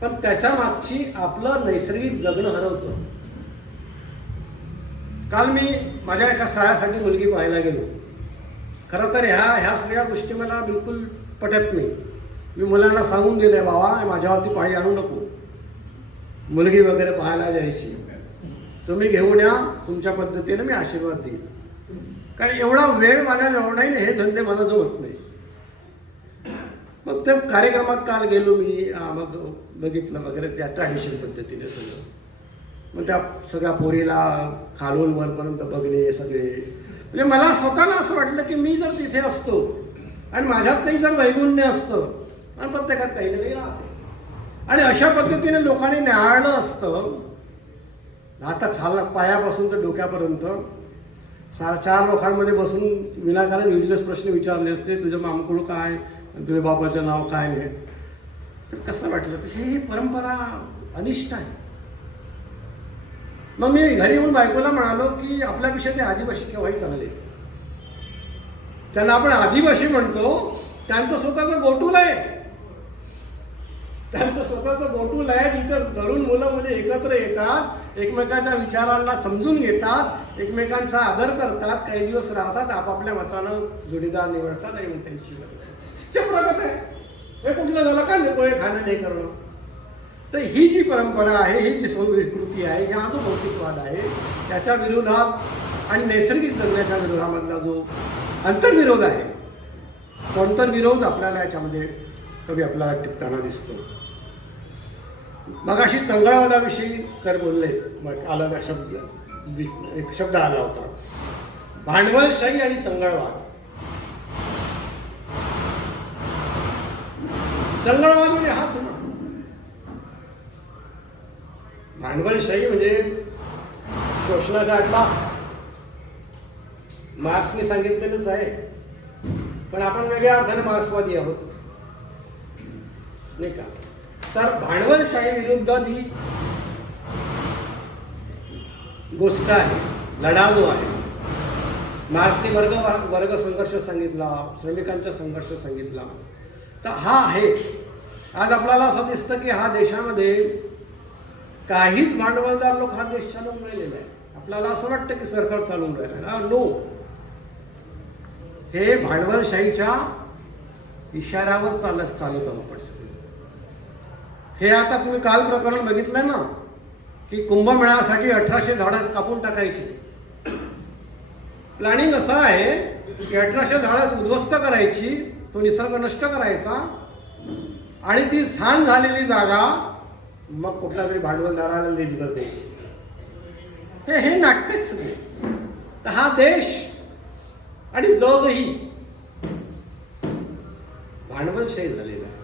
पण त्याच्या मागची आपलं नैसर्गिक जगणं हरवतं. काल मी माझ्या एका स्थळासाठी मुलगी पाहायला गेलो. खरं तर ह्या सगळ्या गोष्टी मला बिलकुल पटत नाही. मी मुलांना सांगून दिले, बाबा माझ्यावरती पाळी आणू नको. मुलगी वगैरे पाहायला जायची, तुम्ही घेऊन या, तुमच्या पद्धतीने मी आशीर्वाद देईन. कारण एवढा वेळ माझ्याजवळ नाही, हे धंदे मला जमत नाही. मग त्या कार्यक्रमात काल गेलो मी, मग बघितलं वगैरे त्या ट्रॅडिशनल पद्धतीने सगळं. मग त्या सगळ्या पोरीला खालून वरपर्यंत बघणे सगळे. म्हणजे मला स्वतःला असं वाटलं की मी जर तिथे असतो आणि माझ्यात काही जर वैगुण्य असतं आणि प्रत्येकात काही ना काही राहते आणि अशा पद्धतीने लोकांनी न्याहाळलं असतं. आता पायापासून तर डोक्यापर्यंत 4 लोकांमध्ये बसून विनाकारण युजलेस प्रश्न विचारले असते, तुझं मामकुळ काय, तुझ्या बाबाचं नाव काय नाही. तर कसं वाटलं, ही परंपरा अनिष्ट आहे. मग मी घरी येऊन बायकोला म्हणालो की आपल्यापेक्षा ते आदिवासी केव्हाही चांगले. त्यांना आपण आदिवासी म्हणतो, त्यांचं स्वतःचं गोटूल आहे, त्यांचं स्वतःचं गोटूल आहे. जिथं तरुण मुलं मुली एकत्र येतात, एकमेकांच्या विचारांना समजून घेतात, एकमेकांचा आदर करतात, काही दिवस राहतात, आपापल्या मतानं जोडीदार निवडतात आणि मग त्यांची प्रगत आहे. हे कुठलं झालं का नको हे खाणं नाही करणं. तर ही जी परंपरा आहे, ही जी संस्कृती आहे, हा जो भौतिकवाद आहे, त्याच्या विरोधात आणि नैसर्गिक जगण्याच्या विरोधामधला जो आंतरविरोध आहे, तो आंतरविरोध आपल्याला याच्यामध्ये कवी आपल्याला टिपताना दिसतो. मगाशी चंगळवादाविषयी सर बोलले, मग आला त्या एक शब्द आला होता, भांडवलशाही आणि चंगळवाद. चंगळवाद म्हणजे हाच ना. भांडवलशाही म्हणजे शोषणाचा अड्डा. मार्क्सने सांगितलेलंच आहे पण आपण वेगळ्या अर्थाने मार्क्सवादी आहोत, नाही का? तर भांडवलशाही विरुद्ध ही गोष्ट आहे, लढाऊ आहे. मार्क्सने वर्ग संघर्ष सांगितला, श्रमिकांचा संघर्ष सांगितला. तर हा आहे. आज आपल्याला असं दिसतं की हा देशामध्ये काहीच भांडवलदार लोक हा देश चालवून राहिलेला आहे. आपल्याला असं वाटतं की सरकार चालवून राहिलं आहे. नो, हे भांडवलशाहीच्या इशाऱ्यावर चालत आहोत आपण सगळे. हे आता तुम्ही काल प्रकरण बघितलं ना की कुंभमेळ्यासाठी 1800 झाडं कापून टाकायची. प्लॅनिंग असं आहे की 1800 झाडं उद्ध्वस्त करायची, तो निसर्ग नष्ट करायचा आणि ती छान झालेली जागा मग कुठल्या तरी भांडवलदाराला लीजवर द्यायची. हे नाटकच सगळे. तर हा देश आणि जगही भांडवलशाही झालेला आहे.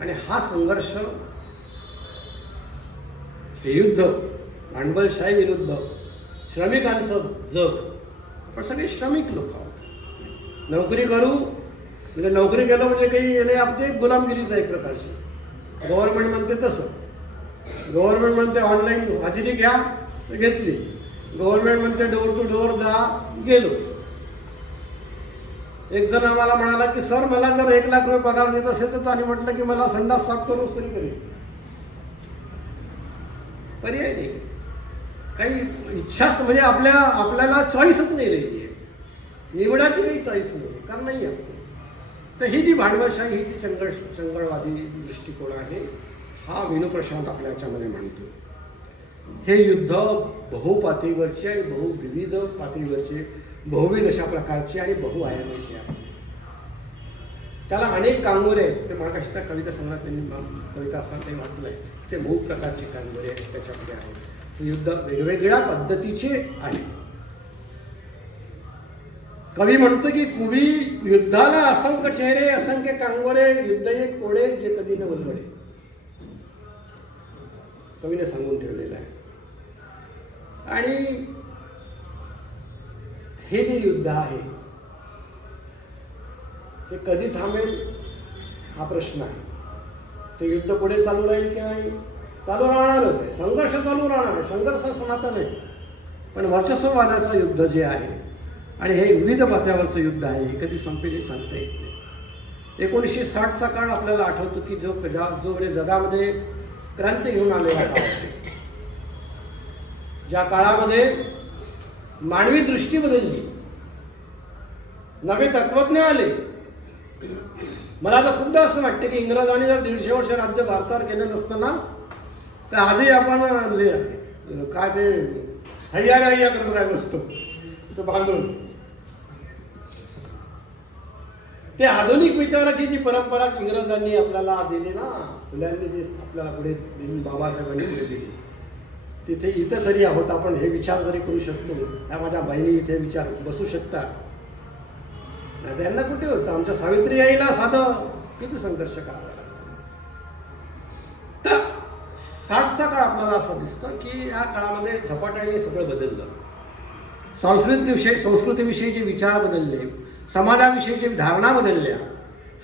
आणि हा संघर्ष, हे युद्ध, भांडवलशाही विरुद्ध श्रमिकांचं जग. आपण सगळे श्रमिक लोक आहोत. नोकरी करू म्हणजे नोकरी केलं म्हणजे काही येणे आपली गुलामगिरीच आहे एक प्रकारची. गव्हर्नमेंट म्हणते तसं. गव्हर्नमेंट म्हणते ऑनलाईन हजेरी घ्या, घेतली. गव्हर्नमेंट म्हणते डोर टू डोर जा, गेलो. एक जण आम्हाला म्हणाला की सर मला जर 1 लाख रुपये पगार देत असेल तर त्याने म्हटलं की मला संडास साफ करून तरी करेल. पर्याय नाही, काही इच्छाच म्हणजे आपल्याला चॉईसच नाही राहिली आहे. निवडाची काही चॉईस नाही, कारण नाही आहे. तर ही जी भांडवलशाही, ही जी चंगळवादी दृष्टिकोन आहे, हा विनू प्रशांत आपल्या याच्यामध्ये मांडतो. हे युद्ध बहुपातळीवरचे आणि बहुविविध पातळीवरचे, बहुविध अशा प्रकारचे आणि बहुआयामीचे आहे. त्याला अनेक कांगोरे आहेत. ते मागाशी त्या कविता संग्रहात त्यांनी कविता असताना त्यांनी वाचलंय. ते बहु प्रकारचे कांगोरे आहेत त्याच्यामध्ये आहेत. युद्ध वेगवेगळ्या पद्धतीचे आहे. कवी म्हणतो की कुवी युद्धाला असंख्य चेहरे, असंख्य कांगोरे, युद्ध एक कोडे जे कधी न वलवडे. कवीने सांगून ठेवलेलं आहे. आणि हे जे युद्ध आहे ते कधी थांबेल हा प्रश्न आहे. ते युद्ध पुढे चालू राहील की नाही? चालू राहणारच आहे. संघर्ष चालू राहणार आहे. संघर्ष सनातन आहे. पण वर्चस्ववादाचं युद्ध जे आहे आणि हे विविध पातळ्यावरचं युद्ध आहे, हे कधी संपेल हे सांगता येत नाही. 1960चा काळ आपल्याला आठवतो की जो जगामध्ये क्रांती घेऊन आलेला काळ आहे. ज्या काळामध्ये मानवी दृष्टी बदलली, नवे तत्वज्ञ आले. मला तर खूपदा असं वाटतं की इंग्रजांनी जर 150 वर्ष राज्य भारतावर केलं नसतं ना, तर आजही आपण काय ते हैया करत राहिलो असतो तो बांधून. ते आधुनिक विचाराची जी परंपरा इंग्रजांनी आपल्याला दिली ना, फुल्यांनी जी आपल्याला पुढे दिली, बाबासाहेबांनी पुढे दिली, तिथे इथं तरी आहोत आपण. हे विचार जरी करू शकतो. त्या माझ्या बहिणी इथे विचार बसू शकतात. त्यांना कुठे होतं? आमच्या सावित्री आईला साधं किती संघर्ष करावा लागला. तर 60चा काळ आपल्याला असं दिसतं की या काळामध्ये झपाट्याने सगळं बदललं. संस्कृतीविषयीचे विचार बदलले, समाजाविषयीची धारणा बदलल्या,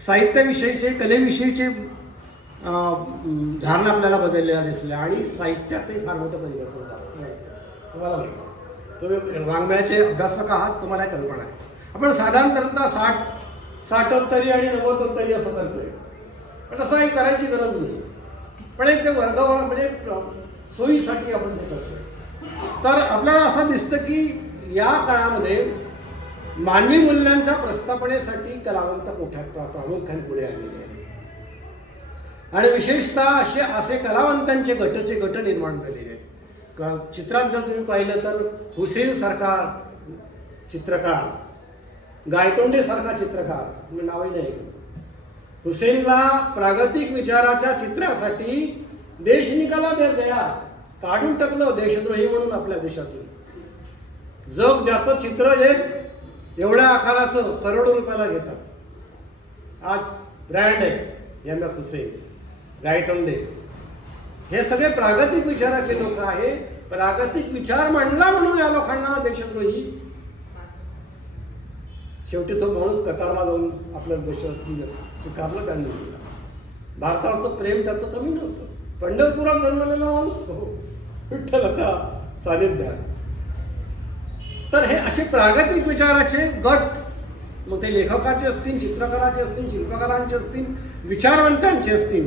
साहित्याविषयीचे, कलेविषयीचे धारणा आपल्याला बदललेल्या दिसल्या आणि साहित्यातही फार मोठं परिवर्तन झालं. तुम्हाला माहिती, तुम्ही वाङ्मयाचे अभ्यासक आहात, तुम्हाला कल्पना आहे. आपण साधारणतः 60 आणि 90 असं करतोय. पण तसं काही करायची गरज नाही. पण एक ते वर्गावर म्हणजे सोयीसाठी आपण ते करतोय. तर आपल्याला असं दिसतं की या काळामध्ये मानवी मूल्यांच्या प्रस्थापनेसाठी कलावंत मोठ्या प्रामुख्याने पुढे आलेले आहेत. आणि विशेषतः असे कलावंतांचे गट निर्माण झालेले आहेत. चित्रात जर तुम्ही पाहिलं तर हुसेन सारखा चित्रकार, गायतोंडे सारखा चित्रकार, तुम्ही नावही नाही. हुसेनला प्रागतिक विचाराच्या चित्रासाठी देश निकाला द्या, काढून टाकलं देशद्रोही म्हणून आपल्या देशातून. जग ज्याचं चित्र एक एवढ्या आकाराचं करोडो रुपयाला घेतात. आज ब्रँड आहे एम एफ हुसेन, गायतोंडे, हे सगळे प्रागतिक विचाराचे लोक आहे. प्रागतिक विचार मांडला म्हणून या लोकांना देशद्रोही शेवटी तो माणूस कतारला जाऊन आपल्या देशाची स्वीकारलं त्यांनी. भारतावरचं प्रेम त्याचं कमी नव्हतं. पंढरपुरात जन्मलेला माणूस तो विठ्ठलाचा सानिध्यात. तर हे असे प्रागतिक विचाराचे गट, मग ते लेखकाचे असतील, चित्रकाराचे असतील, शिल्पकारांचे असतील, विचारवंतांचे असतील.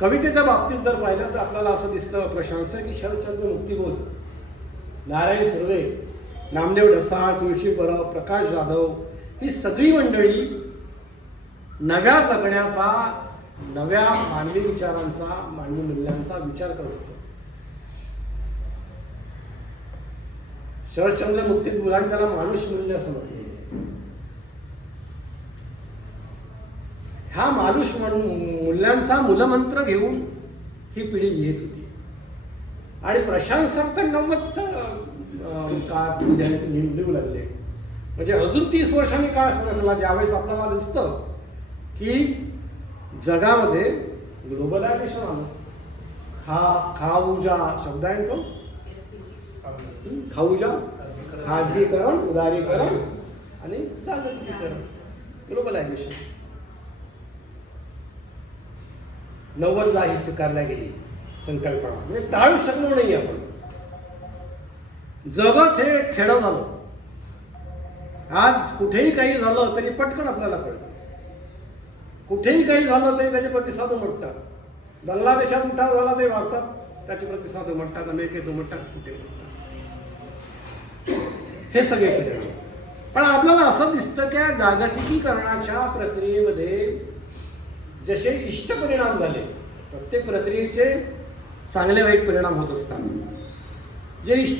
कवितेच्या बाबतीत जर पाहिलं तर आपल्याला असं दिसतं, प्रशंसा की शरदचंद्र मुक्तिबोध, नारायण सुर्वे, नामदेव ढसाळ, तुळशी परब, प्रकाश जाधव, ही सगळी मंडळी नव्या जगण्याचा, नव्या मानवी विचारांचा, मानवी मूल्यांचा विचार करत होतो. शरदचंद्र मुक्तिबोधाने त्याला माणूस मूल्य असं म्हटलं. ह्या माणूस मूल्यांचा मूलमंत्र घेऊन ही पिढी लिहित होती. आणि प्रशांत तर 90 काळ लिहू लागले. म्हणजे अजून 30 वर्षांनी काळ सरकला, ज्यावेळेस आपल्याला दिसतं की जगामध्ये ग्लोबलायझेशन आलं. खाऊजा शब्द आहे तो, खाऊजा, खाजगीकरण, उदारीकरण आणि जागतिकीकरण, ग्लोबलायझेशन. 90ला ही स्वीकारल्या गेली संकल्पना. म्हणजे टाळू शकलो नाही आपण. जगच हे खेळं झालं. आज कुठेही काही झालं तरी पटकन आपल्याला कळतं. कुठेही काही झालं तरी त्याचे प्रतिसाद उमटतात. बांगलादेशात उठाव झाला तरी वाढतात, त्याचे प्रतिसाद उमटतात. अमेरिकेत उमटतात, कुठे उमटतात. हे सगळे परिणाम. पण आपल्याला असं दिसतं की जागतिकीकरणाच्या प्रक्रियेमध्ये जसे इष्ट परिणाम झाले, प्रत्येक प्रक्रियेचे चांगले वाईट परिणाम होत असतात.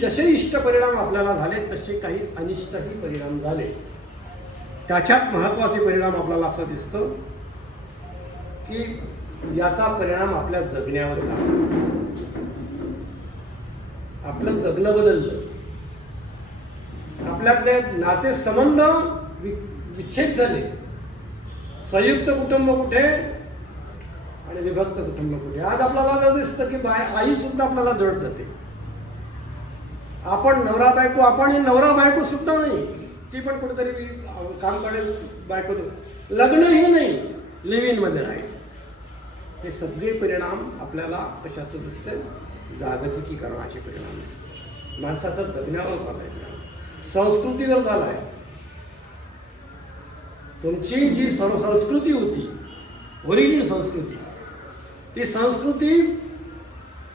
जसे इष्ट परिणाम आपल्याला झाले तसे काही अनिष्टही परिणाम झाले. त्याच्यात महत्वाचे परिणाम आपल्याला असं दिसतं की याचा परिणाम आपल्या जगण्यावर झाला. आपलं जगणं बदललं. आपल्याकडे नातेसंबंध विच्छेद झाले. संयुक्त कुटुंब कुठे आणि विभक्त कुटुंब कुठे. आज आपल्याला दिसतं की आई सुद्धा आपल्याला जड जाते. आपण नवरा बायको, आपण नवरा बायको सुद्धा नाही, ती पण कुठेतरी काम करेल बायको, लग्नही नाही, लिव्ह इन मध्ये राहायचं. हे सगळे परिणाम आपल्याला कशाचं दिसतंय? जागतिकीकरणाचे परिणाम. माणसाचा जगण्यावर झालाय, संस्कृतीवर झालाय. तुमची जी संस्कृती होती, ओरिजिन संस्कृती, ती संस्कृती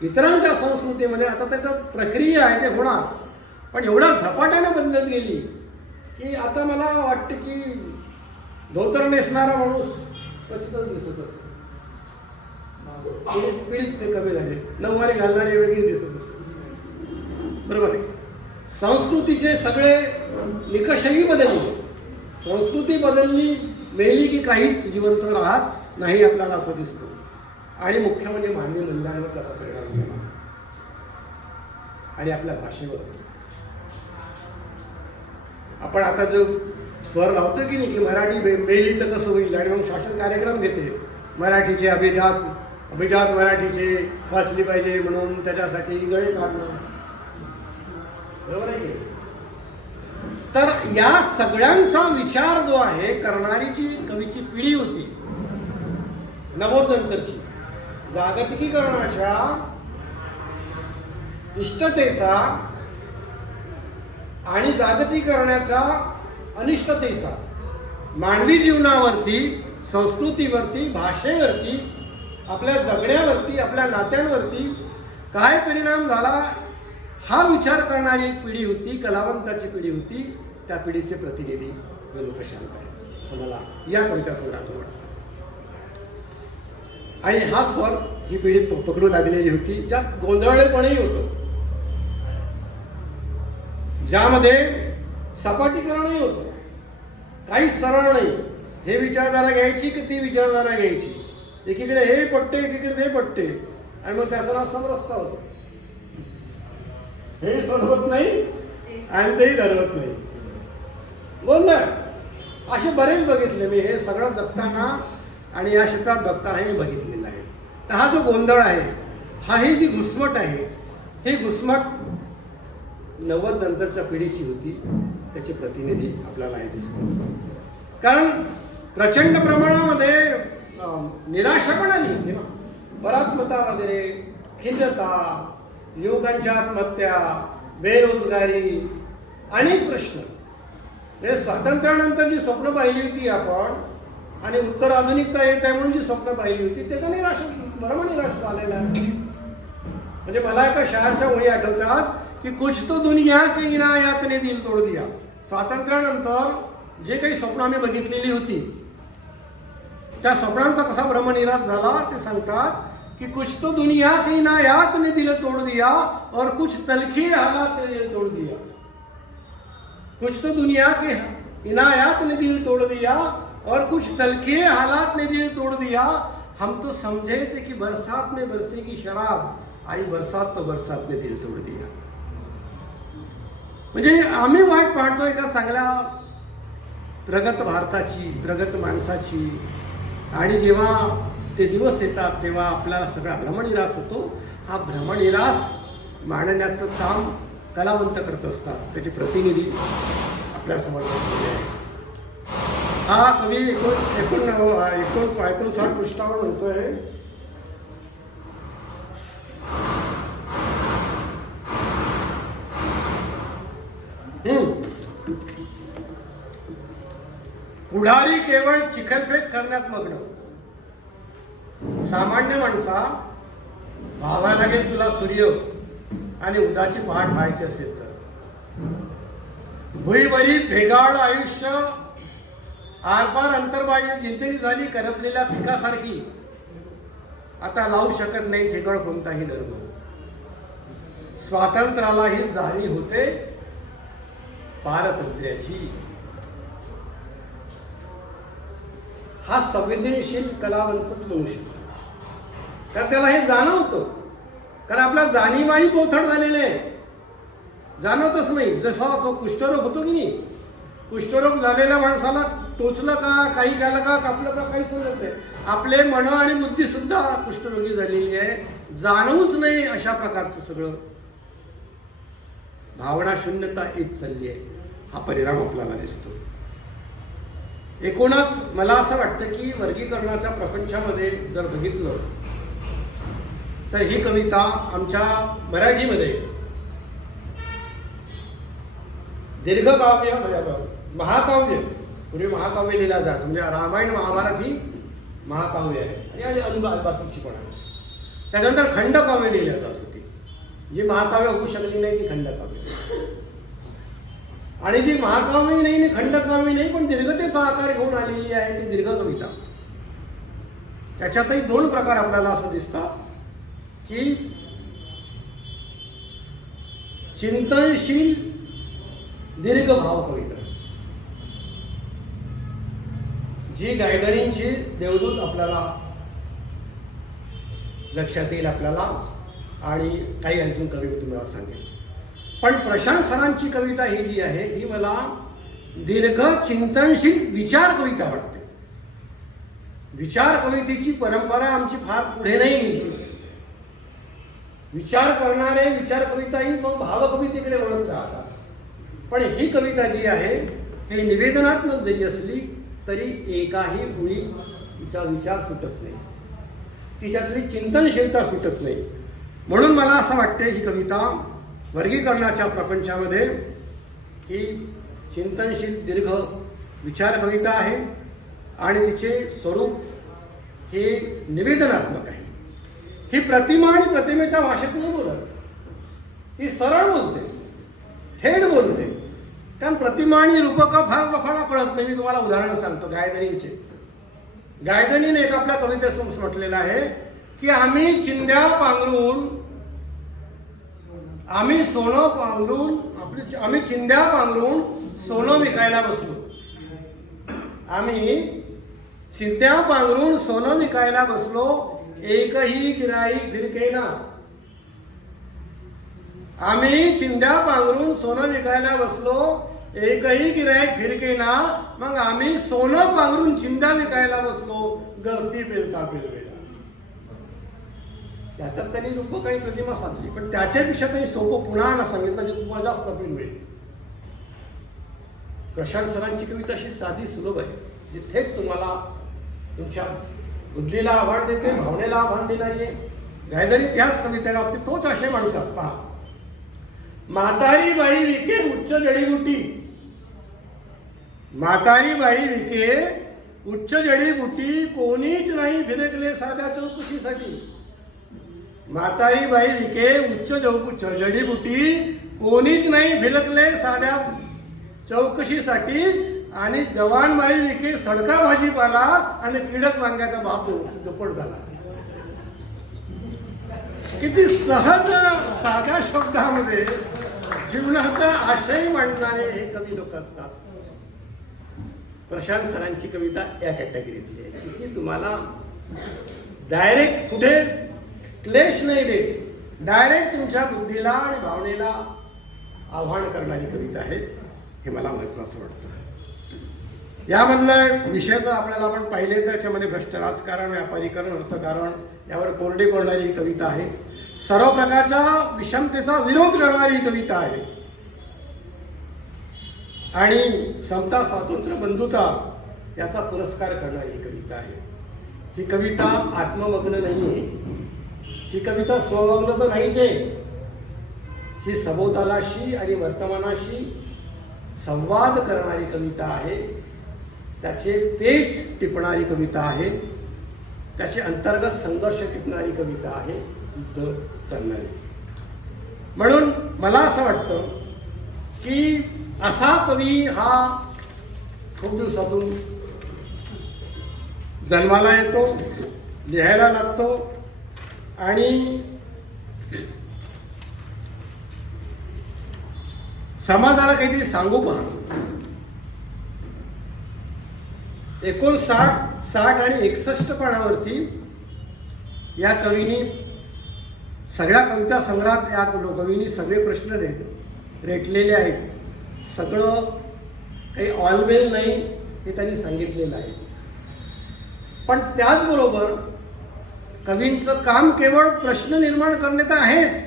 इतरांच्या संस्कृतीमध्ये आता त्याचं प्रक्रिया आहे, ते होणार. पण एवढ्या झपाट्याने बदलत गेली की आता मला वाटतं की धोतर नेसणारा माणूस क्वचितच दिसत असतो. पिढीच ते कमी झाले. नऊवारी घालणारी वेगळी दिसत असते. बरोबर आहे. संस्कृतीचे सगळे निकषही बदलले. संस्कृती बदलली, मेली की काहीच जिवंत राहत नाही, आपल्याला असं दिसतं. आणि मुख्य म्हणजे मानवी मूल्यांवर त्याचा परिणाम झाला आणि आपल्या भाषेवर. आपण आता जो स्वर लावतो की नाही की मराठी मेली तर कसं होईल, आणि मग शासन कार्यक्रम घेते मराठीचे अभिजात मराठीचे वाचली पाहिजे म्हणून त्याच्यासाठी गळे काढणं. बरोबर आहे की? तर या सगळ्यांचा विचार जो आहे करणारी जी कवीची पिढी होती नव्वदनंतरची, जागतिकीकरणाच्या इष्टतेचा आणि जागतिकीकरणाच्या अनिष्टतेचा मानवी जीवनावरती, संस्कृतीवरती, भाषेवरती, आपल्या जगण्यावरती, आपल्या नात्यांवरती काय परिणाम झाला हा विचार करणारी एक पिढी होती, कलावंताची पिढी होती. त्या पिढीचे प्रतिनिधी वेणू प्रशांत आहे असं मला या कविता संग्रहातून वाटतं. आणि हा स्वर ही पिढी पकडू लागलेली होती, ज्यात गोंधळलेपणही होतं, ज्यामध्ये सपाटीकरणही होतं. काही सरळ नाही. हे विचारधारा घ्यायची की ती विचारधारा घ्यायची. एकीकडे हे पट्टे, एकीकडे ते पट्टे, आणि मग त्याचा नाव समरस्ता होतो. हे सरवत नाही आणि तेही धरवत नाही. गोंधळ असे बरेच बघितले मी. हे सगळं जगताना आणि या क्षेत्रात बघताना मी बघितलेलं आहे. तर हा जो गोंधळ आहे, हा ही जी घुसमट आहे, ही घुसमट 90 नंतरच्या पिढीची होती, त्याचे प्रतिनिधी आपल्याला हे दिसतात. कारण प्रचंड प्रमाणामध्ये निराशा पण आली होती ना, परात्मता वगैरे, खिन्नता, युवकांच्या आत्महत्या, बेरोजगारी, अनेक प्रश्न. म्हणजे स्वातंत्र्यानंतर जी स्वप्न पाहिली होती आपण आणि उत्तर आधुनिकता येत आहे म्हणून जी स्वप्न पाहिली होती त्याचा बरोबर निराश आलेला आहे. म्हणजे मला एका शाळेच्या ओळी आठवतात की कुछ तो दुनिया के इनायत ने दिल तोड दिया. स्वातंत्र्यानंतर जे काही स्वप्न आम्ही बघितलेली होती त्या स्वप्नांचा कसा भ्रमनिराश झाला ते सांगतात कि कुछ तो दुनिया की इनायत ने दिल तोड़ दिया और कुछ तलखी हालात ने दिल तोड़ दिया. कुछ तो दुनिया की इनायत ने दिल तोड़ दिया और कुछ तलखी हालात ने दिल तोड़ दिया. हम तो समझे थे कि बरसात में बरसेगी शराब, आई बरसात तो बरसात ने दिल तोड़ दिया. म्हणजे आम्ही वाट पाहतोय का चांगल्या प्रगत भारताची, प्रगत माणसाची, आणि जेव्हा ते दिवस येतात तेव्हा आपल्याला सगळा भ्रमनिरास होतो. हा भ्रमनिरास मांडण्याचं काम कलावंत करत असतात, त्याचे प्रतिनिधी आपल्यासमोर बसलेले आहेत. हा कवी 59 पृष्ठावर म्हणतोय, पुढारी केवळ चिखलफेक करण्यात मग्न, सामान्य माणसा भावा लागेल तुला सूर्य आणि उदाची पहाट व्हायची असेल तर. भुईभरी भेगाड आयुष्य, आरपार अंतर्बाह्य जिंदगी झाली करपलेल्या पिकासारखी, आता लावू शकत नाही ठेकळ कोणताही धर्म. स्वातंत्र्यालाही जाणीव होते पारतंत्र्याची. हा संवेदनशील कलावंतच म्हणू शकतो, कारण त्याला हे जाणवतं. कारण आपल्या जाणीवाही पोथट झालेले आहे, जाणवतच नाही. जसा तो कुष्ठरोग होतो की नाही, कुष्ठरोग झालेल्या माणसाला टोचलं का, काही केलं का, कापलं का, काही समजत नाही. आपले मन आणि बुद्धी सुद्धा कुष्ठरोगी झालेली आहे, जाणवूच नाही अशा प्रकारचं सगळं भावना शून्यता येत चालली आहे. हा परिणाम आपल्याला दिसतो. एकूणच मला असं वाटतं की वर्गीकरणाच्या प्रपंचामध्ये जर बघितलं तर ही कविता आमच्या मराठीमध्ये दीर्घकाव्य, महाकाव्य, पूर्वी महाकाव्य लिहिला जात, म्हणजे रामायण महाभारत ही महाकाव्य आहे आणि बाकीची पण आहे. त्यानंतर खंडकाव्य लिहिल्या जात होती, जी महाकाव्य होऊ शकली नाही ती खंडकाव्य, आणि जी महाकाव्य नाही खंडकाव्य नाही पण दीर्घतेचा आकार घेऊन आलेली आहे ती दीर्घ कविता. त्याच्यातही दोन प्रकार आपल्याला असं दिसतात की चिंतनशील दीर्घ भाव कविता, जी गायधनींची देवदूत आपल्याला लक्षात येईल आपल्याला, आणि काही अजून कवी तुम्हाला सांगेल. पण प्रशांत सरांची कविता ही जी आहे ही मला दीर्घ चिंतनशील विचार कविता वाटते. विचार कवितेची परंपरा आमची फार पुढे नाही गेली. विचार करणारे विचार कविताही मग भावकवितेकडे वळत राहतात. पण ही कविता जी आहे ही निवेदनात्मक जरी असली तरी एकाही ओळी तिचा विचार सुटत नाही, तिच्यातली चिंतनशीलता सुटत नाही. म्हणून मला असं वाटते ही कविता वर्गीकरणाच्या प्रपंचामध्ये ही चिंतनशील दीर्घ विचार कविता आहे आणि तिचे स्वरूप हे निवेदनात्मक आहे. ही प्रतिमा आणि प्रतिमेच्या भाषेत नाही बोलत, ही सरळ बोलते, थेट बोलते. कारण प्रतिमा आणि रूपक फार लोकांना कळत नाही. मी तुम्हाला उदाहरण सांगतो गायधनीचे. गायधनीने एक आपल्या कवितेत म्हटलेलं आहे की आम्ही चिंध्या पांघरून, आम्ही सोनं पांघरून, आम्ही चिंध्या पांघरून सोनं विकायला बसलो. आम्ही चिंध्या पांघरून सोनं विकायला बसलो, एकही गिराईक फिरकेना. आम्ही चिंध्या पांघरून सोनं विकायला बसलो, एकही गिराईक फिरकेना. मग आम्ही सोनं पांघरून चिंध्या विकायला बसलो, गर्दी पेलता पेलवेला. त्याच्यात त्यांनी रूप काही प्रतिमा साधली, पण त्याच्यापेक्षा त्यांनी सोपं पुन्हा ना सांगितलं जे तुम्हाला जास्त अपील होईल. प्रशांत सरांची कविता अशी साधी सुलभ आहे, जी थेट तुम्हाला तुमच्या बुद्धीला आव्हान देते, भावनेला आव्हान देणारी आहे. गायधरी त्याच कवितेला बाबतीत तोच आशय मांडतात. पहा, म्हातारी बाई विके उच्च जडीबुटी, म्हातारी बाई विके उच्च जडीबुटी, कोणीच नाही फिरकले साध्या चौकशीसाठी. म्हातारी बाई विके उच्च जडीबुटी, कोणीच नाही फिरकले साध्या चौकशीसाठी. आणि जवानबाई विके सडका भाजीपाला आणि किडक वांग्याचा भाव दुप्पट झाला. किती सहज साध्या शब्दामध्ये जीवनाचा आशय मांडणारे हे कवी लोक असतात. प्रशांत सरांची कविता या कॅटेगरीतली आहे, की तुम्हाला डायरेक्ट कुठे क्लेश नाही देत, डायरेक्ट तुमच्या बुद्धीला आणि भावनेला आव्हान करणारी कविता आहे. हे मला महत्वाचं वाटतं. यामधलं विषय जर आपल्याला आपण पाहिले तर त्याच्यामध्ये भ्रष्ट राजकारण, व्यापारीकरण, अर्थकारण यावर कोरडी कोरणारी ही कविता आहे. सर्व प्रकारच्या विषमतेचा विरोध करणारी ही कविता आहे. आणि समता, स्वातंत्र्य, बंधुता याचा पुरस्कार करणारी ही कविता आहे. ही कविता आत्ममग्न नाही आहे, ही कविता स्वमग्न तर नाहीच आहे. ही सभोवतालाशी आणि वर्तमानाशी संवाद करणारी कविता आहे. त्याचे पेच टिपणारी कविता आहे. त्याचे अंतर्गत संघर्ष टिपणारी कविता आहे. युद्ध चालणारी. म्हणून मला असं वाटतं की असा कवी हा खूप दिवसातून जन्माला येतो, लिहायला लागतो आणि समाजाला काहीतरी सांगू पाहतो. 59, 60 आणि 61 पानावरती या कवीनी सगळ्या कविता संग्रहात या कवीनी सगळे प्रश्न रेटलेले आहेत. सगळं काही ऑलवेल नाही हे त्यांनी सांगितलेलं आहे. पण त्याचबरोबर कवींचं काम केवळ प्रश्न निर्माण करणे तर आहेच,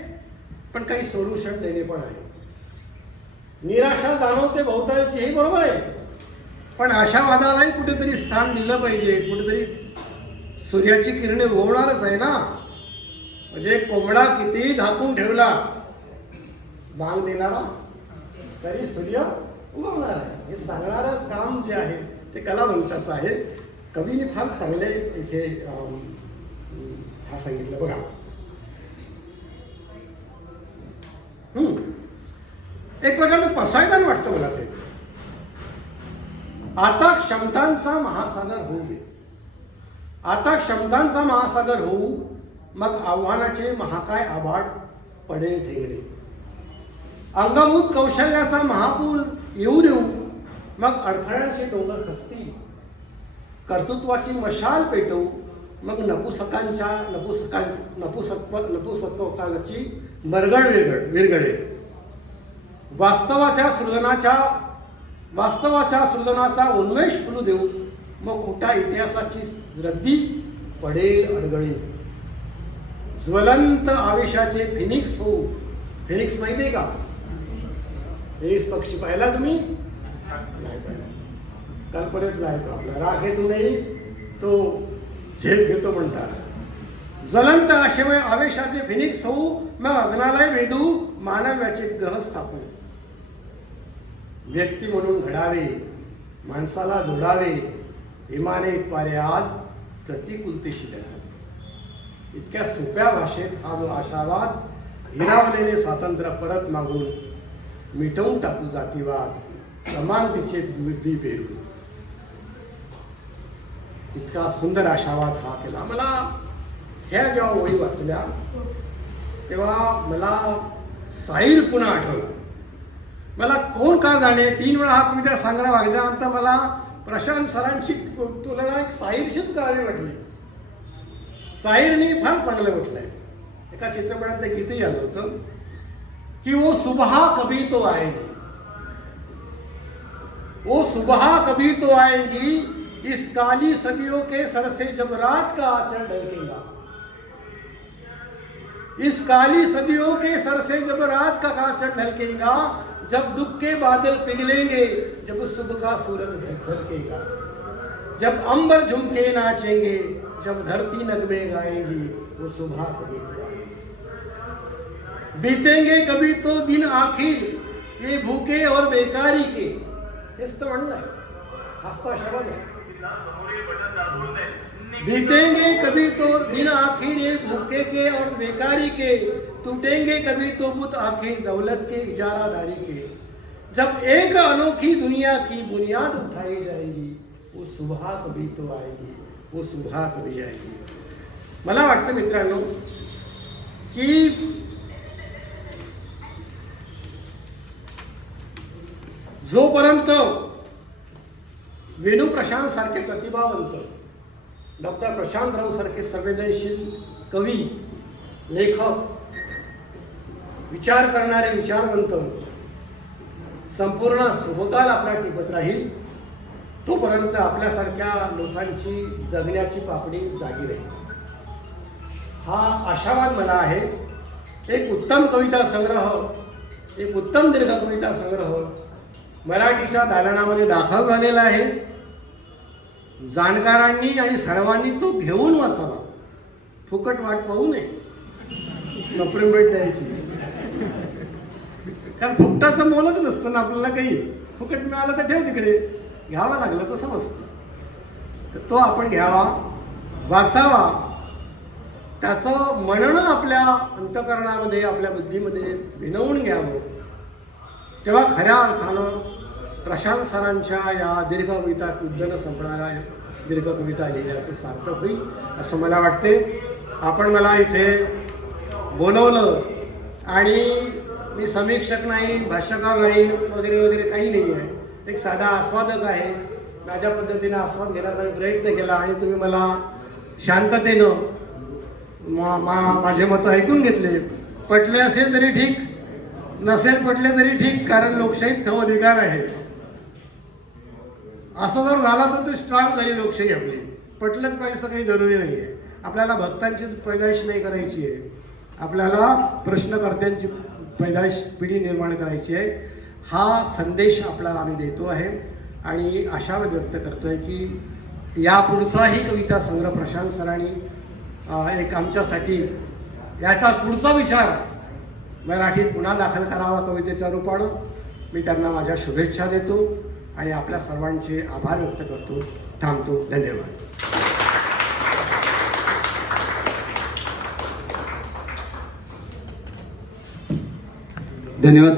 पण काही सोल्युशन देणे पण आहे. निराशा जाणवते बहुतांची, हे बरोबर आहे, पण आशावादालाही कुठेतरी स्थान दिलं पाहिजे. कुठेतरी सूर्याची किरणे उगवणारच आहे ना. म्हणजे कोंबडा कितीही झाकून ठेवला बांग देणारा तरी सूर्य उगवणार आहे, हे सांगणारं काम जे आहे ते कलावंताचं आहे. कवीने फार चांगले इथे हा सांगितलं बघा. एक प्रकारचं पसायदान वाटतं मला ते. आता क्षमतांचा महासागर होऊ दे, आता क्षमतांचा महासागर होऊ, मग आव्हानाचे महाकाय आभाळ पडेल ठेंगणे. अंगभूत कौशल्याचा महापूर येऊ देऊ, मग अडथळ्यांचे डोंगर खसतील. कर्तृत्वाची मशाल पेटवू, मग नपुसत्वाची मरगळ विरगळे. वास्तवाच्या सृजनाचा उन्मेष फुलू देऊ, मग खोट्या इतिहासाची रद्दी पडेल अडगळे. ज्वलंत आवेशाचे फिनिक्स होऊ. फिनिक्स माहिती आहे का? फिनिक्स पक्षी पाहिला तुम्ही? नाही पाहिला. कल्पनेत नाही तो आपला. राखेतूनही तो झेप घेतो म्हणतात. ज्वलंत आवेशाचे फिनिक्स होऊ, मग अग्नालय वेधू, मानव्याचे ग्रह स्थापू. व्यक्ती म्हणून घडावे, माणसाला जोडावे, विमाने पारे आज प्रतिकूलतेशी लढावे. इतक्या सोप्या भाषेत हा जो आशावाद, हिरावलेले स्वातंत्र्य परत मागून मिटवून टाकू जातीवाद, समानतेचे बी पेरू, इतका सुंदर आशावाद हा केला. मला ह्या जेव्हा ओळी वाचल्या तेव्हा मला साहिर पुन्हा आठवला. मला कोण का जाणे 3 वेळा हा कविता सांगायला वागल्यानंतर मला प्रशांत सरांची तुलना एक साहिरशीच करावी वाटली. साहिरनी फार चांगलं म्हटलंय. एका चित्रपटात ते गीतही आलं होतं की वो सुबह कभी तो आएगी, वो सुबह कभी तो आएगी, इस काली सदियों के सर से जब रात का आंचल ढलकेगा. इस काली सदियों के सर से जब रात का कांचन ढलकेगा, जब दुख के बादल पिघलेंगे, जब सुबह का सूरज झलकेगा, जब अंबर झुमके नाचेंगे, जब धरती नगमे गाएंगी, वो सुबह कभी बीतेंगे कभी तो दिन आखिर ये भूखे और बेकारी के. हेच तर म्हणलं आहे, हसता शब्द आहे. बीतेंगे कभी तो दिन आखिर ये भूखे के और बेकारी के, टूटेंगे कभी तो बुत आखिर दौलत के इजारादारी के. जब एक अनोखी दुनिया की बुनियाद उठाई जाएगी, वो सुबह कभी तो आएगी, वो सुबह कभी आएगी. मला वाटतं मित्रांनो की जोपर्यंत वेणू प्रशांत सारखे प्रतिभावंत, डॉक्टर प्रशांत राव सारखे संवेदनशील कवी, लेखक, विचार करणारे विचारवंत संपूर्ण सभोवताल आपला टिकत राहील, तोपर्यंत आपल्यासारख्या लोकांची जगण्याची पापडी जागी राहील. हा आशावाद मला आहे. एक उत्तम कविता संग्रह, एक उत्तम दीर्घ कविता संग्रह मराठीच्या दालनामध्ये दाखल झालेला आहे. जाणकारांनी आणि सर्वांनी तो घेऊन वाचावा. फुकट वाट पाहू नये, नोकरी भेट द्यायची. कारण फुकटाचं मोलच नसतं ना आपल्याला. काही फुकट मिळालं तर ठेव तिकडे, घ्यावं लागलं तर समजतं. तर तो आपण घ्यावा, वाचावा, त्याचं मनन आपल्या अंतःकरणामध्ये, आपल्या बुद्धीमध्ये भिनवून घ्यावं. तेव्हा खऱ्या अर्थानं प्रशांत सरांच्या या दीर्घ कविता उद्दन संपणाऱ्या दीर्घ कविता लिहिल्याचं सार्थक होईल असं मला वाटते. आपण मला इथे बोलवलं आणि मी समीक्षक नाही, भाष्यकार नाही, वगैरे वगैरे काही नाही आहे. एक साधा आस्वादक आहे. माझ्या पद्धतीने आस्वाद घेण्याचा प्रयत्न केला आणि तुम्ही मला शांततेनं माझे मतं ऐकून घेतले. पटले असेल तरी ठीक, नसेल पटले तरी ठीक, कारण लोकशाहीत तो अधिकार आहे. असं जर झाला तर ती स्ट्रॉंग झाली लोकशाही आपली. पटलंच पाहिजे असं काही जरुरी नाही आहे. आपल्याला भक्तांची पैदाइश नाही करायची आहे, आपल्याला प्रश्नकर्त्यांची पैदाइश पिढी निर्माण करायची आहे. हा संदेश आपल्याला आम्ही देतो आहे आणि आशा व्यक्त करतोय की यापुढचाही कविता संग्रह प्रशांत सरांनी एक आमच्यासाठी याचा पुढचा विचार मराठीत पुन्हा दाखल करावा कवितेच्या रूपानं. मी त्यांना माझ्या शुभेच्छा देतो आणि आपल्या सर्वांचे आभार व्यक्त करतो. थांबतो. धन्यवाद. धन्यवाद.